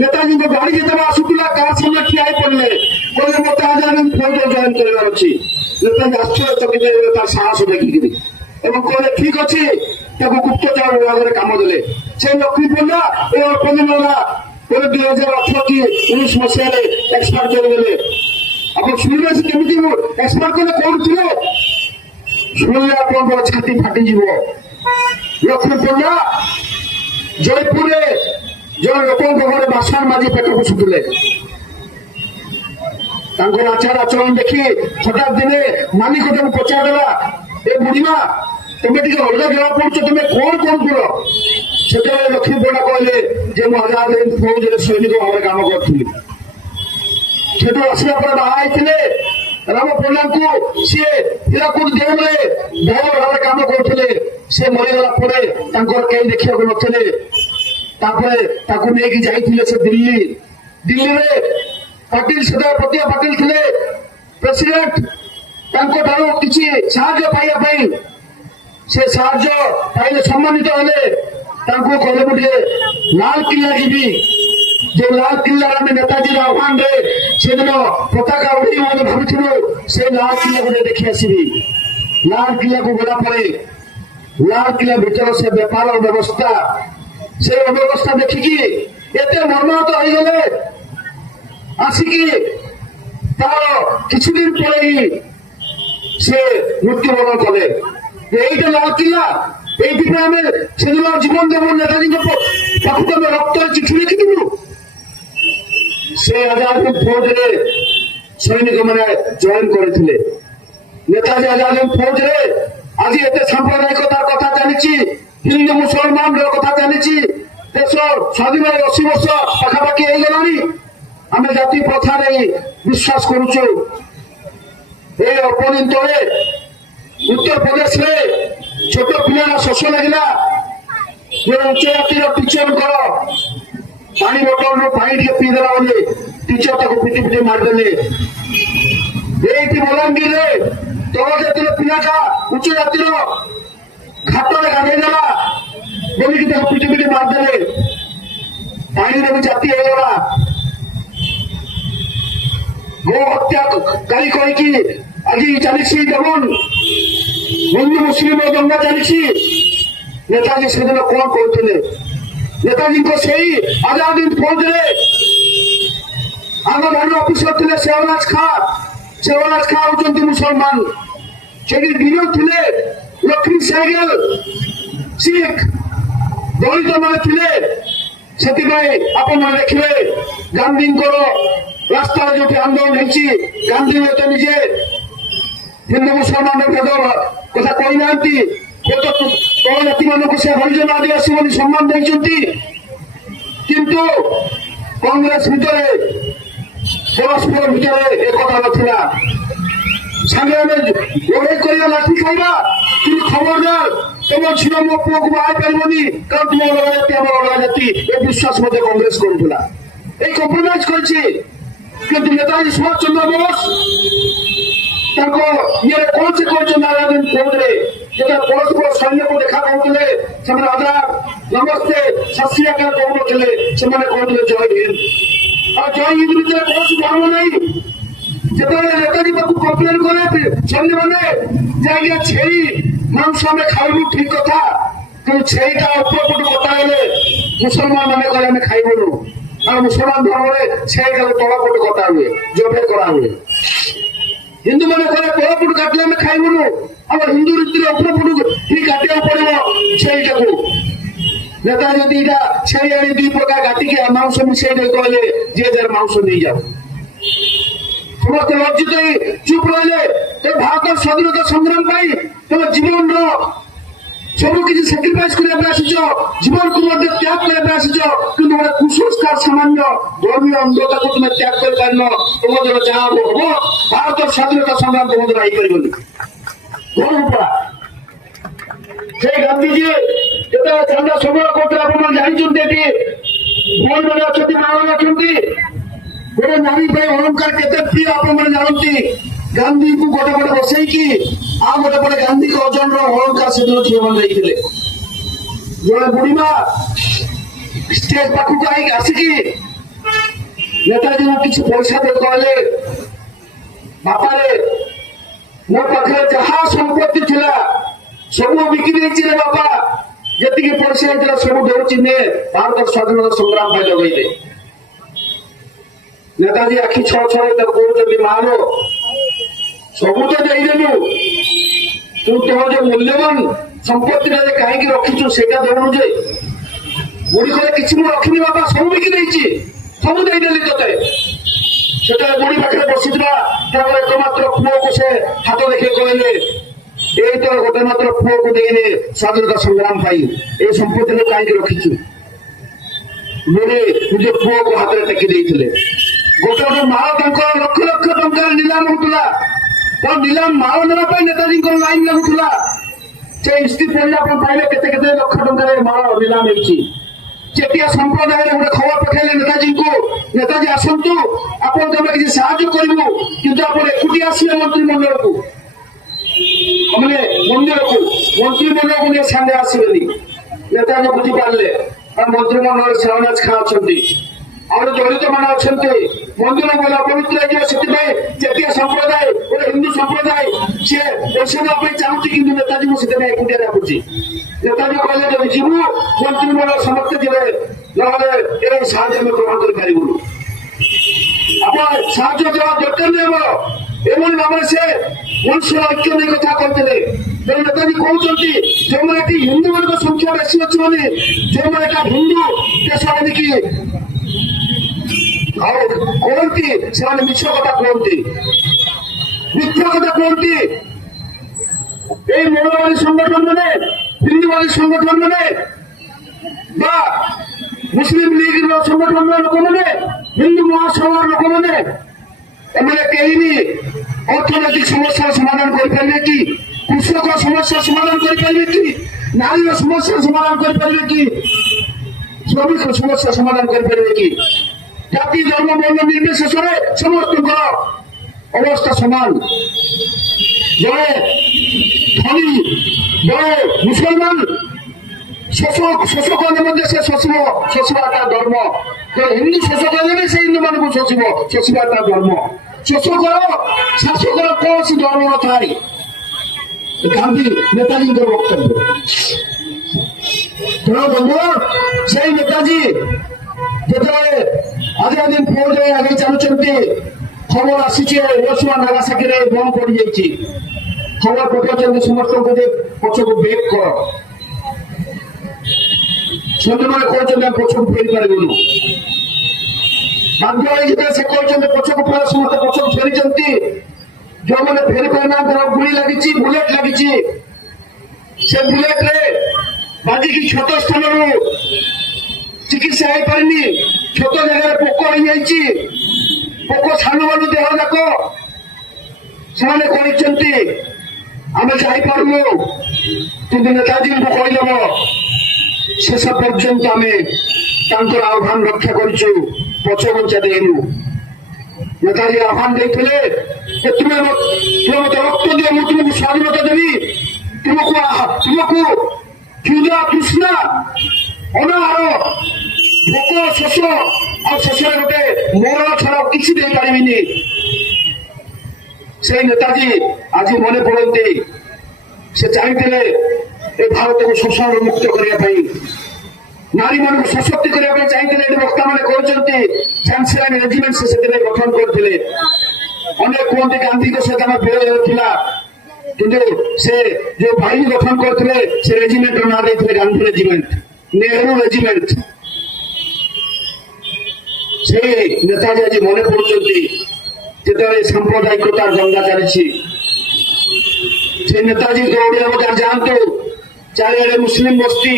ନେତାଜୀଙ୍କ ଗାଡି ଯେତେବେଳେ ଆସୁଥିଲା କାର୍ ସାମ୍ନା ଠିଆ ହେଇ ପଡିଲେ, କହିଲେ ମତେ ଆଜାଦି ଫୌଜରେ ଜଏନ କରିବାର ଅଛି। ନେତାଜୀ ଆଶ୍ଚର୍ଯ୍ୟଚକିତ ହେଇଗଲେ ତାର ସାହସ ଦେଖିକିରି ଏବଂ କହିଲେ ଠିକ ଅଛି, ତାକୁ ଗୁପ୍ତଚର ବିଭାଗରେ କାମ ଦେଲେ। ସେ ଲକ୍ଷ୍ମୀ ପଣ୍ଡା ଏ ଅଳ୍ପ ଦିନ ହେଲା 2018 କି 19 ମସିହାରେ ଏକ୍ସପାର୍ଟ କରିଗଲେ। ଆପଣ ଶୁଣିବେ ସେ କେମିତି ଏକ୍ସପାର୍ଟ କଲେ, କୋଉଠି ଥିଲେ ଶୁଣିଲେ ଆପଣଙ୍କର ଛାତି ଫାଟିଯିବ। ଲକ୍ଷ୍ମୀ ପଣ୍ଡା ଜୟପୁରରେ ଜଣେ ଲୋକଙ୍କ ଘରେ ବାସନ ମାଜି ପେଟ ପୋଷୁଥିଲେ। ତାଙ୍କର ଆଚାର ଆଚରଣ ଦେଖି ହଠାତ୍ ଦିନେ ମାଲିକ ତାଙ୍କୁ ପଚାରିଦେଲା, ଏ ବୁଢୀମା ତମେ ଟିକେ ଅଲଗା ଜଣା ପଡୁଛ, ତମେ କଣ କରୁଥିଲ? ସେତେବେଳେ ଲକ୍ଷ୍ମୀ ପଣ୍ଡା କହିଲେ ଯେ ମୁଁ ଆଜାଦ ହିନ୍ଦ ଫୌଜରେ ସୈନିକ ଭାବରେ କାମ କରୁଥିଲି। ସେଠୁ ଆସିଲା ପରେ ବାହା ହେଇଥିଲେ ରାମ ପଣ୍ଡାଙ୍କୁ ସିଏ ହୀରାକୁଦ ଜେଲରେ ଡ୍ରାଇଭର ଭାବରେ କାମ କରୁଥିଲେ। ସେ ମରିଗଲା ପରେ ତାଙ୍କର କେହି ଦେଖିବାକୁ ନଥିଲେ। ତାପରେ ତାକୁ ନେଇକି ଯାଇଥିଲେ ସେ ଦିଲ୍ଲୀରେ ପାଟିଲ ସେତେବେଳେ ପ୍ରତିଭା ପାଟିଲ ଥିଲେ ପ୍ରେସିଡେଣ୍ଟ। ତାଙ୍କ ଠାରୁ କିଛି ସାହାଯ୍ୟ ପାଇବା ପାଇଁ ସେ ସାହାଯ୍ୟ ପାଇଲେ, ସମ୍ମାନିତ ହେଲେ। ତାଙ୍କୁ କହିଲେ ମୁଁ ଟିକେ ଲାଲକିଲ୍ଲା ଯିବି। ଯୋଉ ଲାଲକିଲ୍ଲାରେ ଆମେ ନେତାଜୀର ଆହ୍ୱାନରେ ସେଦିନ ପତାକା ଉଡେଇବୁ ବୋଲି ଭାବିଥିଲୁ, ସେ ଲାଲକିଲ୍ଲାକୁ ଦେଖି ଆସିବି। ଲାଲକିଲ୍ଲାକୁ ଗଲା ପରେ ଲାଲକିଲ୍ଲା ଭିତର ସେ ବେପାର ବ୍ୟବସ୍ଥା, ସେ ଅବ୍ୟବସ୍ଥା ଦେଖିକି ଏତେ ମର୍ମାହତ ହେଇଗଲେ। ଆସିକି ତାର କିଛି ଦିନ ପରେ ହିଁ ସେ ମୃତ୍ୟୁବରଣ କଲେ। এইটা লালকিল্লা, এইଥିପାଇଁ ଆମେ ସେଦିନ ଜୀବନ ଦେବୁ, ନେତାଜୀଙ୍କ ପାଖକୁ ଆମେ ରକ୍ତରେ ଚିଠି ଲେଖିଥିଲୁ। ସେ ଆଜାଦ ହିନ୍ଦ ଫୌଜରେ ସୈନିକ ମାନେ ଜଏନ କରିଥିଲେ। ନେତାଜୀ ଆଜାଦ ହିନ୍ଦ ଫୌଜରେ ଆଜି ଏତେ ସାମ୍ପ୍ରଦାୟିକତାର କଥା ଚାଲିଛି, ହିନ୍ଦୁ ମୁସଲମାନର କଥା ଚାଲିଛି। ଦେଶ ସ୍ୱାଧୀନ 80 ବର୍ଷ ପାଖାପାଖି ହେଇଗଲାଣି। ଆମେ ଜାତି ପ୍ରଥା ନେଇ ବିଶ୍ୱାସ କରୁଛୁ। এই অল্প দিন তলে ଉତ୍ତରପ୍ରଦେଶରେ ଛୋଟ ପିଲାର ଶୋଷ ଲାଗିଲା, ଜଣେ ଉଚ୍ଚ ଜାତିର ଟିଚରଙ୍କର ପାଣି ବୋତଲରୁ ପାଣି ଟିକେ ପିଇଦେଲା ବୋଲି ଟିଚର ତାକୁ ପିଟି ପିଟି ମାରିଦେଲେ। ଏଇଠି ବଲାଙ୍ଗୀରରେ ତଳ ଜାତିର ପିଲାଟା ଉଚ୍ଚ ଜାତିର ଘାଟରେ ଗାଧେଇଦେଲା ବୋଲିକି ତାକୁ ପିଟି ପିଟି ମାରିଦେଲେ। ପାଣିରେ ବି ଜାତି ହେଇଗଲା। ଗୋ ହତ୍ୟା କାଲି କହିକି ଆଜି ଚାଲିଛି যেমন হিন্দু মুসলিমের দঙ্গা চালিছি। নেতাজী সেদিন কଣ କରୁଥିଲେ? নেতাজীଙ୍କ ସେଇ ଆଜାଦ ହିନ୍ଦ ଫୌଜରେ ଆଗଧାରୀ ଅଫିସର ଥିଲେ ସେଓଲାଜ ଖାଁ ହଉଛନ୍ତି ମୁସଲମାନ। ସେଠି ଡିଓ ଥିଲେ ଲକ୍ଷ୍ମୀ ସେହଗଲ, ଶିଖ ଦଳିତ ମାନେ ଥିଲେ। ସେଥିପାଇଁ ଆପଣମାନେ ଦେଖିବେ ଗାନ୍ଧୀଙ୍କର ରାସ୍ତାରେ ଯୋଉଠି ଆନ୍ଦୋଳନ ହେଇଛି, ଗାନ୍ଧୀ ତ ନିଜେ ହିନ୍ଦୁ ମୁସଲମାନ ଭେଦ କଥା କହିନାହାନ୍ତି। ତଳ ଜାତି ମାନଙ୍କୁ ସେ ହରିଜନ ଆଦିବାସୀ ବୋଲି ସମ୍ମାନ ଦେଇଛନ୍ତି। କିନ୍ତୁ କଂଗ୍ରେସ ଭିତରେ ପରସ୍ପର ଭିତରେ ଏକତା ନଥିଲା। ସାଙ୍ଗେ ଆମେ ଲଢେଇ କରିବା, ଲାଠି ଖାଇବା, କିନ୍ତୁ ଖବରଦାର ତମ ଝିଅ ମୋ ପୁଅକୁ ବାହା ପାରିବନି, କାରଣ ତୁମ ଅଲଗା ଜାତି ଆମର ଅଲଗା ଜାତି, ଏ ବିଶ୍ୱାସ ମଧ୍ୟ କଂଗ୍ରେସ କରୁଥିଲା। এই କମ୍ପ୍ରମାଇଜ କରିଛି। କିନ୍ତୁ ନେତାଜୀ ସୁଭାଷ ଚନ୍ଦ୍ର ବୋଷ ତାଙ୍କ ଇଏରେ କଣ ସେ କହିଛନ୍ତି ଆଜାଦ ହିନ୍ଦ ଫୌଜରେ ଯେତେବେଳେ ପରସ୍ପର ସୈନ୍ୟକୁ ଦେଖା କରୁଥିଲେ, ସେମାନେ ଆଜାଦ ନମସ୍ତେ ସତ ଶ୍ରୀ ଆକାଳ କହୁନଥିଲେ, ସେମାନେ କହୁଥିଲେ ଜୟ ହିନ୍ଦ। ଆଉ ଜୟ ହିନ୍ଦ ଭିତରେ କୌଣସି ଧର୍ମ ନାହିଁ। ଯେତେବେଳେ ନେତାଜୀ ପାଖକୁ କମ୍ପ୍ଲେନ କଲେ ସୈନ୍ୟମାନେ ଯେ ଆଜ୍ଞା ଛେଳି ମାଂସ ଆମେ ଖାଇବୁ, ଠିକ କଥା, କିନ୍ତୁ ଛେଳିଟା ଉପରପଟୁ କଟା ହେଲେ ମୁସଲମାନ ମାନେ କହିଲେ ଆମେ ଖାଇବୁନୁ। ଆଉ ମୁସଲମାନ ଧର୍ମରେ ଛେଳିଟାକୁ ତଳପଟୁ କଟା ହୁଏ, ଜବେ କରା ହୁଏ। ହିନ୍ଦୁ ମାନେ କହିଲେ ତଳପଟୁ କାଟିଲେ ଆମେ ଖାଇବୁନୁ। ଆମର ହିନ୍ଦୁ ରୀତିରେ ଉପରପଟୁ ଠିକ କାଟିବାକୁ ପଡିବ ଛେଳିଟାକୁ। ନେତାଜୀ ଦିଟା ଛେଳି ଆଣି 2 ପ୍ରକାର କାଟିକି ମାଂସ ମିଶେଇ ଦେଇ କହିଲେ ଯିଏ ଯାର ମାଂସ ନେଇଯାଉ। ସମସ୍ତେ ଲଜ୍ଜିତ ହେଇ ଚୁପ ରହିଲେ। ଭାରତର ସ୍ୱାଧୀନତା ସଂଗ୍ରାମ ପାଇଁ ତମ ଜୀବନର ସବୁ କିଛି ସାକ୍ରିଫାଇସ କରିବା ପାଇଁ ଆସିଛ, ଜୀବନକୁ ମଧ୍ୟ ତ୍ୟାଗ କରିବା ପାଇଁ ଆସିଛ, କିନ୍ତୁ ଗୋଟେ କୁସଂସ୍କାର ସାମାନ୍ୟ ଧର୍ମୀୟ ଅଙ୍ଗତାକୁ ତୁମେ ତ୍ୟାଗ କରିପାରିନ। ତୁମ ଦ୍ୱାରା ଯାହା ହବ ଭାରତର ସ୍ୱାଧୀନତା ସଂଗ୍ରାମ ତୁମ ଦ୍ୱାରା ହେଇପାରିବନି। সেই গান্ধীজি যেତେବେଳେ ঠান্ডা ସମୟ କରୁଥିଲେ, ଆପଣମାନେ ଜାଣିଛନ୍ତି ଏଠି ଭଉଣୀମାନେ ଅଛନ୍ତି, ମାମାନେ ଅଛନ୍ତି। ଗୋଟେ ନାରୀ ପାଇଁ ଅଳଙ୍କାର କେତେ ପ୍ରିୟ ଆପଣମାନେ ଜାଣନ୍ତି। ଗାନ୍ଧୀଙ୍କୁ ଗୋଟେ ପଟେ ବସେଇକି ଆଉ ଗୋଟେ ପଟେ ଗାନ୍ଧୀଙ୍କ ଓଜନର ଅଳଙ୍କାର ସେଦିନ ଝିଅମାନେ ଦେଇଥିଲେ। ଜଣେ ବୁଢୀମା ଷ୍ଟେଜ ପାଖକୁ ଆସିକି ନେତାଜୀଙ୍କୁ କିଛି ପଇସା ଦେଇ କହିଲେ, ବାପାରେ ମୋ ପାଖରେ ଯାହା ସମ୍ପତ୍ତି ଥିଲା ସବୁ ବିକି ଦେଇଛି ରେ ବାପା, ଯେତିକି ପଇସା ହେଇଥିଲା ସବୁ ଦେଉଛି ନେ, ଭାରତ ସ୍ୱାଧୀନତା ସଂଗ୍ରାମ ପାଇଁ ଲଗେଇଲେ। ନେତାଜୀ ଆଖି ଛଅ ଛଅ ତାକୁ କହୁଛନ୍ତି, ମାଲୋ ସବୁ ତ ଦେଇଦେଲୁ, ତୁ ତୋର ଯୋଉ ମୂଲ୍ୟବାନ ସମ୍ପତ୍ତିଟା କାହିଁକି ରଖିଛୁ ସେଇଟା ଦଉନୁ ଯେ। ବୁଢୀ କହିଲେ, କିଛି ମୁଁ ରଖିନି ବାପା, ସବୁ ବିକି ଦେଇଛି, ସବୁ ଦେଇଦେଲି ତତେ। ସେତେବେଳେ ବୁଢୀ ପାଖରେ ବସିଥିବା ତାଙ୍କର ଏକମାତ୍ର ପୁଅକୁ ସେ ହାତ ଦେଖେଇ କହିଲେ, ଏଇ ତ ଗୋଟେ ମାତ୍ର ପୁଅକୁ ଦେଇଲେ ସ୍ୱାଧୀନତା ସଂଗ୍ରାମ ପାଇଁ, ଏଇ ସମ୍ପତ୍ତିକୁ କାହିଁକି ରଖିଛୁ। ବୁଢୀ ନିଜ ପୁଅକୁ ହାତରେ ଟେକି ଦେଇଥିଲେ। ଗୋଟେ ଗୋଟେ ମାଳ ତାଙ୍କର ଲକ୍ଷ ଲକ୍ଷ ଟଙ୍କାର ନିଲାମ ହଉଥିଲା। ତ ନିଲାମ ମାଳ ନେବା ପାଇଁ ନେତାଜୀଙ୍କର ଲାଇନ ଲାଗୁଥିଲା। ସେ ହିଷ୍ଟ୍ରି ପଢିଲେ ଆପଣ ପାଇଲେ କେତେ କେତେ ଲକ୍ଷ ଟଙ୍କାର ମାଳ ନିଲାମ ହେଇଛି। ଚେଟିଆ ସମ୍ପ୍ରଦାୟରେ ଗୋଟେ ଖବର ପଠାଇଲେ ନେତାଜୀଙ୍କୁ, ନେତାଜୀ ଆସନ୍ତୁ, ଆପଣ ତମେ କିଛି ସାହାଯ୍ୟ କରିବୁ, କିନ୍ତୁ ଆପଣ ଏକୁଟିଆ ଆସିବେ ମନ୍ତ୍ରିମଣ୍ଡଳକୁ, ମାନେ ମନ୍ଦିରକୁ, ମନ୍ତ୍ରିମଣ୍ଡଳକୁ ନେଇ ସାଙ୍ଗେ ଆସିବେନି। ନେତାଜୀ ବୁଝିପାରିଲେ ମନ୍ତ୍ରିମଣ୍ଡଳରେ ଶ୍ରାବଣାଜ ଖାଁ ଅଛନ୍ତି, ଆଉ ଦଳିତ ମାନେ ଅଛନ୍ତି, ମନ୍ଦିର ବୋଲେ ଅପବିତ୍ର ହେଇଯିବ। ସେଥିପାଇଁ ଚେଟିଆ ସମ୍ପ୍ରଦାୟ ଗୋଟେ ହିନ୍ଦୁ ସମ୍ପ୍ରଦାୟ ସିଏ ପଇସା ଦେବା ପାଇଁ ଚାହୁଁଛି, କିନ୍ତୁ ନେତାଜୀଙ୍କୁ ସେଥିପାଇଁ ଏକୁଟିଆ ଡାକୁଛି। ନେତାଜୀ କହିଲେ, ଯଦି ଯିବୁ ମନ୍ତ୍ରିମଣ୍ଡଳ ସମସ୍ତେ ଯିବେ, ନହେଲେ ଏ ସାହାଯ୍ୟ ଆମେ ଗ୍ରହଣ କରିପାରିବୁନି। ଆପଣ ସାହାଯ୍ୟ ଦେବା ଦରକାର ନାହିଁ ଆମର। ଏଭଳି ଭାବରେ ସେ ମଣିଷର ଐକ୍ୟ ନେଇ କଥା କହିଥିଲେ। ତେଣୁ ନେତାଜୀ କହୁଛନ୍ତି, ଯେଉଁମାନେ ଏଠି ହିନ୍ଦୁ ମାନଙ୍କ ସଂଖ୍ୟା ବେଶୀ ଅଛି, ମାନେ ଯେଉଁମାନେ ଏଟା ହିନ୍ଦୁ ଦେଶ ବୋଲିକି ଆଉ କୁହନ୍ତି, ସେମାନେ ମିଛ କଥା କୁହନ୍ତି, ମିଥ୍ୟା କଥା କୁହନ୍ତି। এই মৌলবাদী সংগঠন মানে, হিন্দুবাদী সংগঠন মানে বা মুসলিম লীগের সংগঠনের লোকମାନେ, হিন্দু মহাসভার লোকମାନେ এମାନେ কেହି ବି অর্থনৈতিক সমস্যার সমাধান କରିପାରିବେ কি, কৃষক সমস্যার সমাধান କରିପାରିବେ কি, নারীর সমস্যার সমাধান କରିପାରିବେ কি, শ্রমিক সমস্যার সমাধান କରିପାରିବେ কি। জাতি ধর্ম বর্ণ নির্বিশেষে সমস্তଙ୍କର অবস্থা সমান। জয় ধনী, জয় মুসলমান, শোষক ହେଲେ ମଧ୍ୟ ସେ ଶୋଷିବା ତା ଧର୍ମ। ହିନ୍ଦୁ ଶୋଷକ ହେଲେ ବି ସେ ହିନ୍ଦୁ ମାନଙ୍କୁ ଶୋଷିବା ତା ଧର୍ମ। ଶୋଷକର ଶାସକର କୌଣସି ଧର୍ମ ନଥାଏ। ଗାନ୍ଧୀ ନେତାଜୀଙ୍କର ବକ୍ତବ୍ୟ। ତେଣୁ ବନ୍ଧୁ, ସେଇ ନେତାଜୀ ଯେତେବେଳେ ଆଜିର ଦିନ ଫୌଜ ଆଗେଇ ଚାଲୁଛନ୍ତି, ଖବର ଆସିଛି ହିରୋସୀମା ନାଗାସାକିରେ ବମ୍ ପଡିଯାଇଛି। ଖବର ପଠାଉଛନ୍ତି ସମସ୍ତଙ୍କୁ ଯେ ପଛକୁ ବ୍ରେକ୍ କର। ସୈନ୍ୟମାନେ କହୁଛନ୍ତି ଆମେ ପଛକୁ ଫେରି ପାରିବୁନୁ। ବାଧ୍ୟ ହୋଇ ଯେତେବେଳେ ସେ କହିଛନ୍ତି ପଛକୁ ଫେର, ସମସ୍ତେ ପଛକୁ ଫେରିଛନ୍ତି। ଯୋଉମାନେ ଫେରି ପାରିନାହାନ୍ତି ଗୁଳି ଲାଗିଛି, ବୁଲେଟ ଲାଗିଛି। ସେ ବୁଲେଟରେ ବାଜିକି କ୍ଷତ ସ୍ଥାନରୁ ଚିକିତ୍ସା ହେଇପାରିନି, କ୍ଷତ ଜାଗାରେ ପୋକ ହେଇଯାଇଛି। ପୋକ ଛାଲୁବାଲୁ ଦେହ ଯାକ। ସେମାନେ କହିଛନ୍ତି ଆମେ ଯାଇପାରୁନୁ, କିନ୍ତୁ ନେତାଜୀଙ୍କୁ କହିଦେବ ଶେଷ ପର୍ଯ୍ୟନ୍ତ ଆମେ ତାଙ୍କର ଆହ୍ୱାନ ରକ୍ଷା କରିଛୁ, ପଛଘୁଞ୍ଚା ଦେଇନୁ। ନେତାଜୀ ଆହ୍ୱାନ ଦେଇଥିଲେ ଯେ ତୁମେ ମତେ ରକ୍ତ ଦିଅ, ମୁଁ ତୁମକୁ ସ୍ୱାଧୀନତା ଦେବି। ତୁମକୁ କ୍ଷୁଧା, ତୃଷ୍ଣା, ଅନାହାର, ଭୋକ, ଶୋଷ ଆଉ ଶେଷରେ ଗୋଟେ ମରଣ ଛଡା କିଛି ଦେଇପାରିବିନି। ସେଇ ନେତାଜୀ ଆଜି ମନେ ପଡନ୍ତି। ସେ ଚାହିଁଥିଲେ ଏ ଭାରତକୁ ଶୋଷଣରୁ ମୁକ୍ତ କରିବା ପାଇଁ, ନାରୀମାନଙ୍କୁ ସଶକ୍ତି କରିବା ପାଇଁ ଚାହିଁଥିଲେ। ଏଠି ବକ୍ତାମାନେ କହିଛନ୍ତି ଝାନ୍ସୀରାଣୀ ରେଜିମେଣ୍ଟ ସେ ସେଥିପାଇଁ ଗଠନ କରିଥିଲେ। ଅନେକ କୁହନ୍ତି ଗାନ୍ଧୀଙ୍କ ସହିତ ଆମ ବିରୋଧ ଥିଲା, କିନ୍ତୁ ସେ ଯୋଉ ବାହିନୀ ଗଠନ କରିଥିଲେ ସେ ରେଜିମେଣ୍ଟର ନାଁ ଦେଇଥିଲେ ଗାନ୍ଧୀ ରେଜିମେଣ୍ଟ, ନେହେରୁ ରେଜିମେଣ୍ଟ। ସେଇ ନେତାଜୀ ଆଜି ମନେ ପଡୁଛନ୍ତି ଯେତେବେଳେ ସାମ୍ପ୍ରଦାୟିକତାର ଦଙ୍ଗା ଚାଲିଛି। ସେ ନେତାଜୀଙ୍କ ଓଡିଆ ବଜାର ଯାଆନ୍ତୁ, ଚାରିଆଡେ ମୁସଲିମ ବସ୍ତି,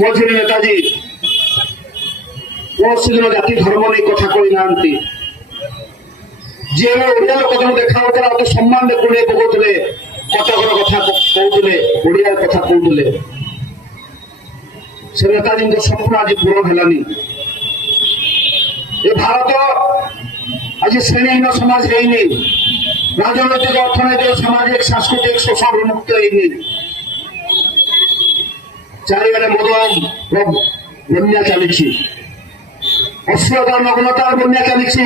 ମଝିରେ ନେତାଜୀ କୌଣସି ଦିନ ଜାତି ଧର୍ମ ନେଇ କଥା କହିନାହାନ୍ତି। ଯିଏ ଓଡିଆ ଲୋକ ଜଣେ ଦେଖାଯାଉଥିଲା ଅତି ସମ୍ମାନରେ କୁଣ୍ଡେଇ ପକଉଥିଲେ, କଟକର କଥା କହୁଥିଲେ, ଓଡିଆ କଥା କହୁଥିଲେ। ସେ ନେତାଜୀଙ୍କ ସ୍ୱପ୍ନ ଆଜି ପୂରଣ ହେଲାନି। ଏ ଭାରତ ଆଜି ଶ୍ରେଣୀହୀନ ସମାଜ ହେଇନି, ରାଜନୈତିକ, ଅର୍ଥନୈତିକ, ସାମାଜିକ, ସାଂସ୍କୃତିକ ଶୋଷଣରୁ ମୁକ୍ତ ହେଇନି। ଚାରିଆଡେ ମଦ ବନ୍ୟା ଚାଲିଛି, ଅଶ୍ଳୀଳତା ନଗ୍ନତାର ବନ୍ୟା ଚାଲିଛି।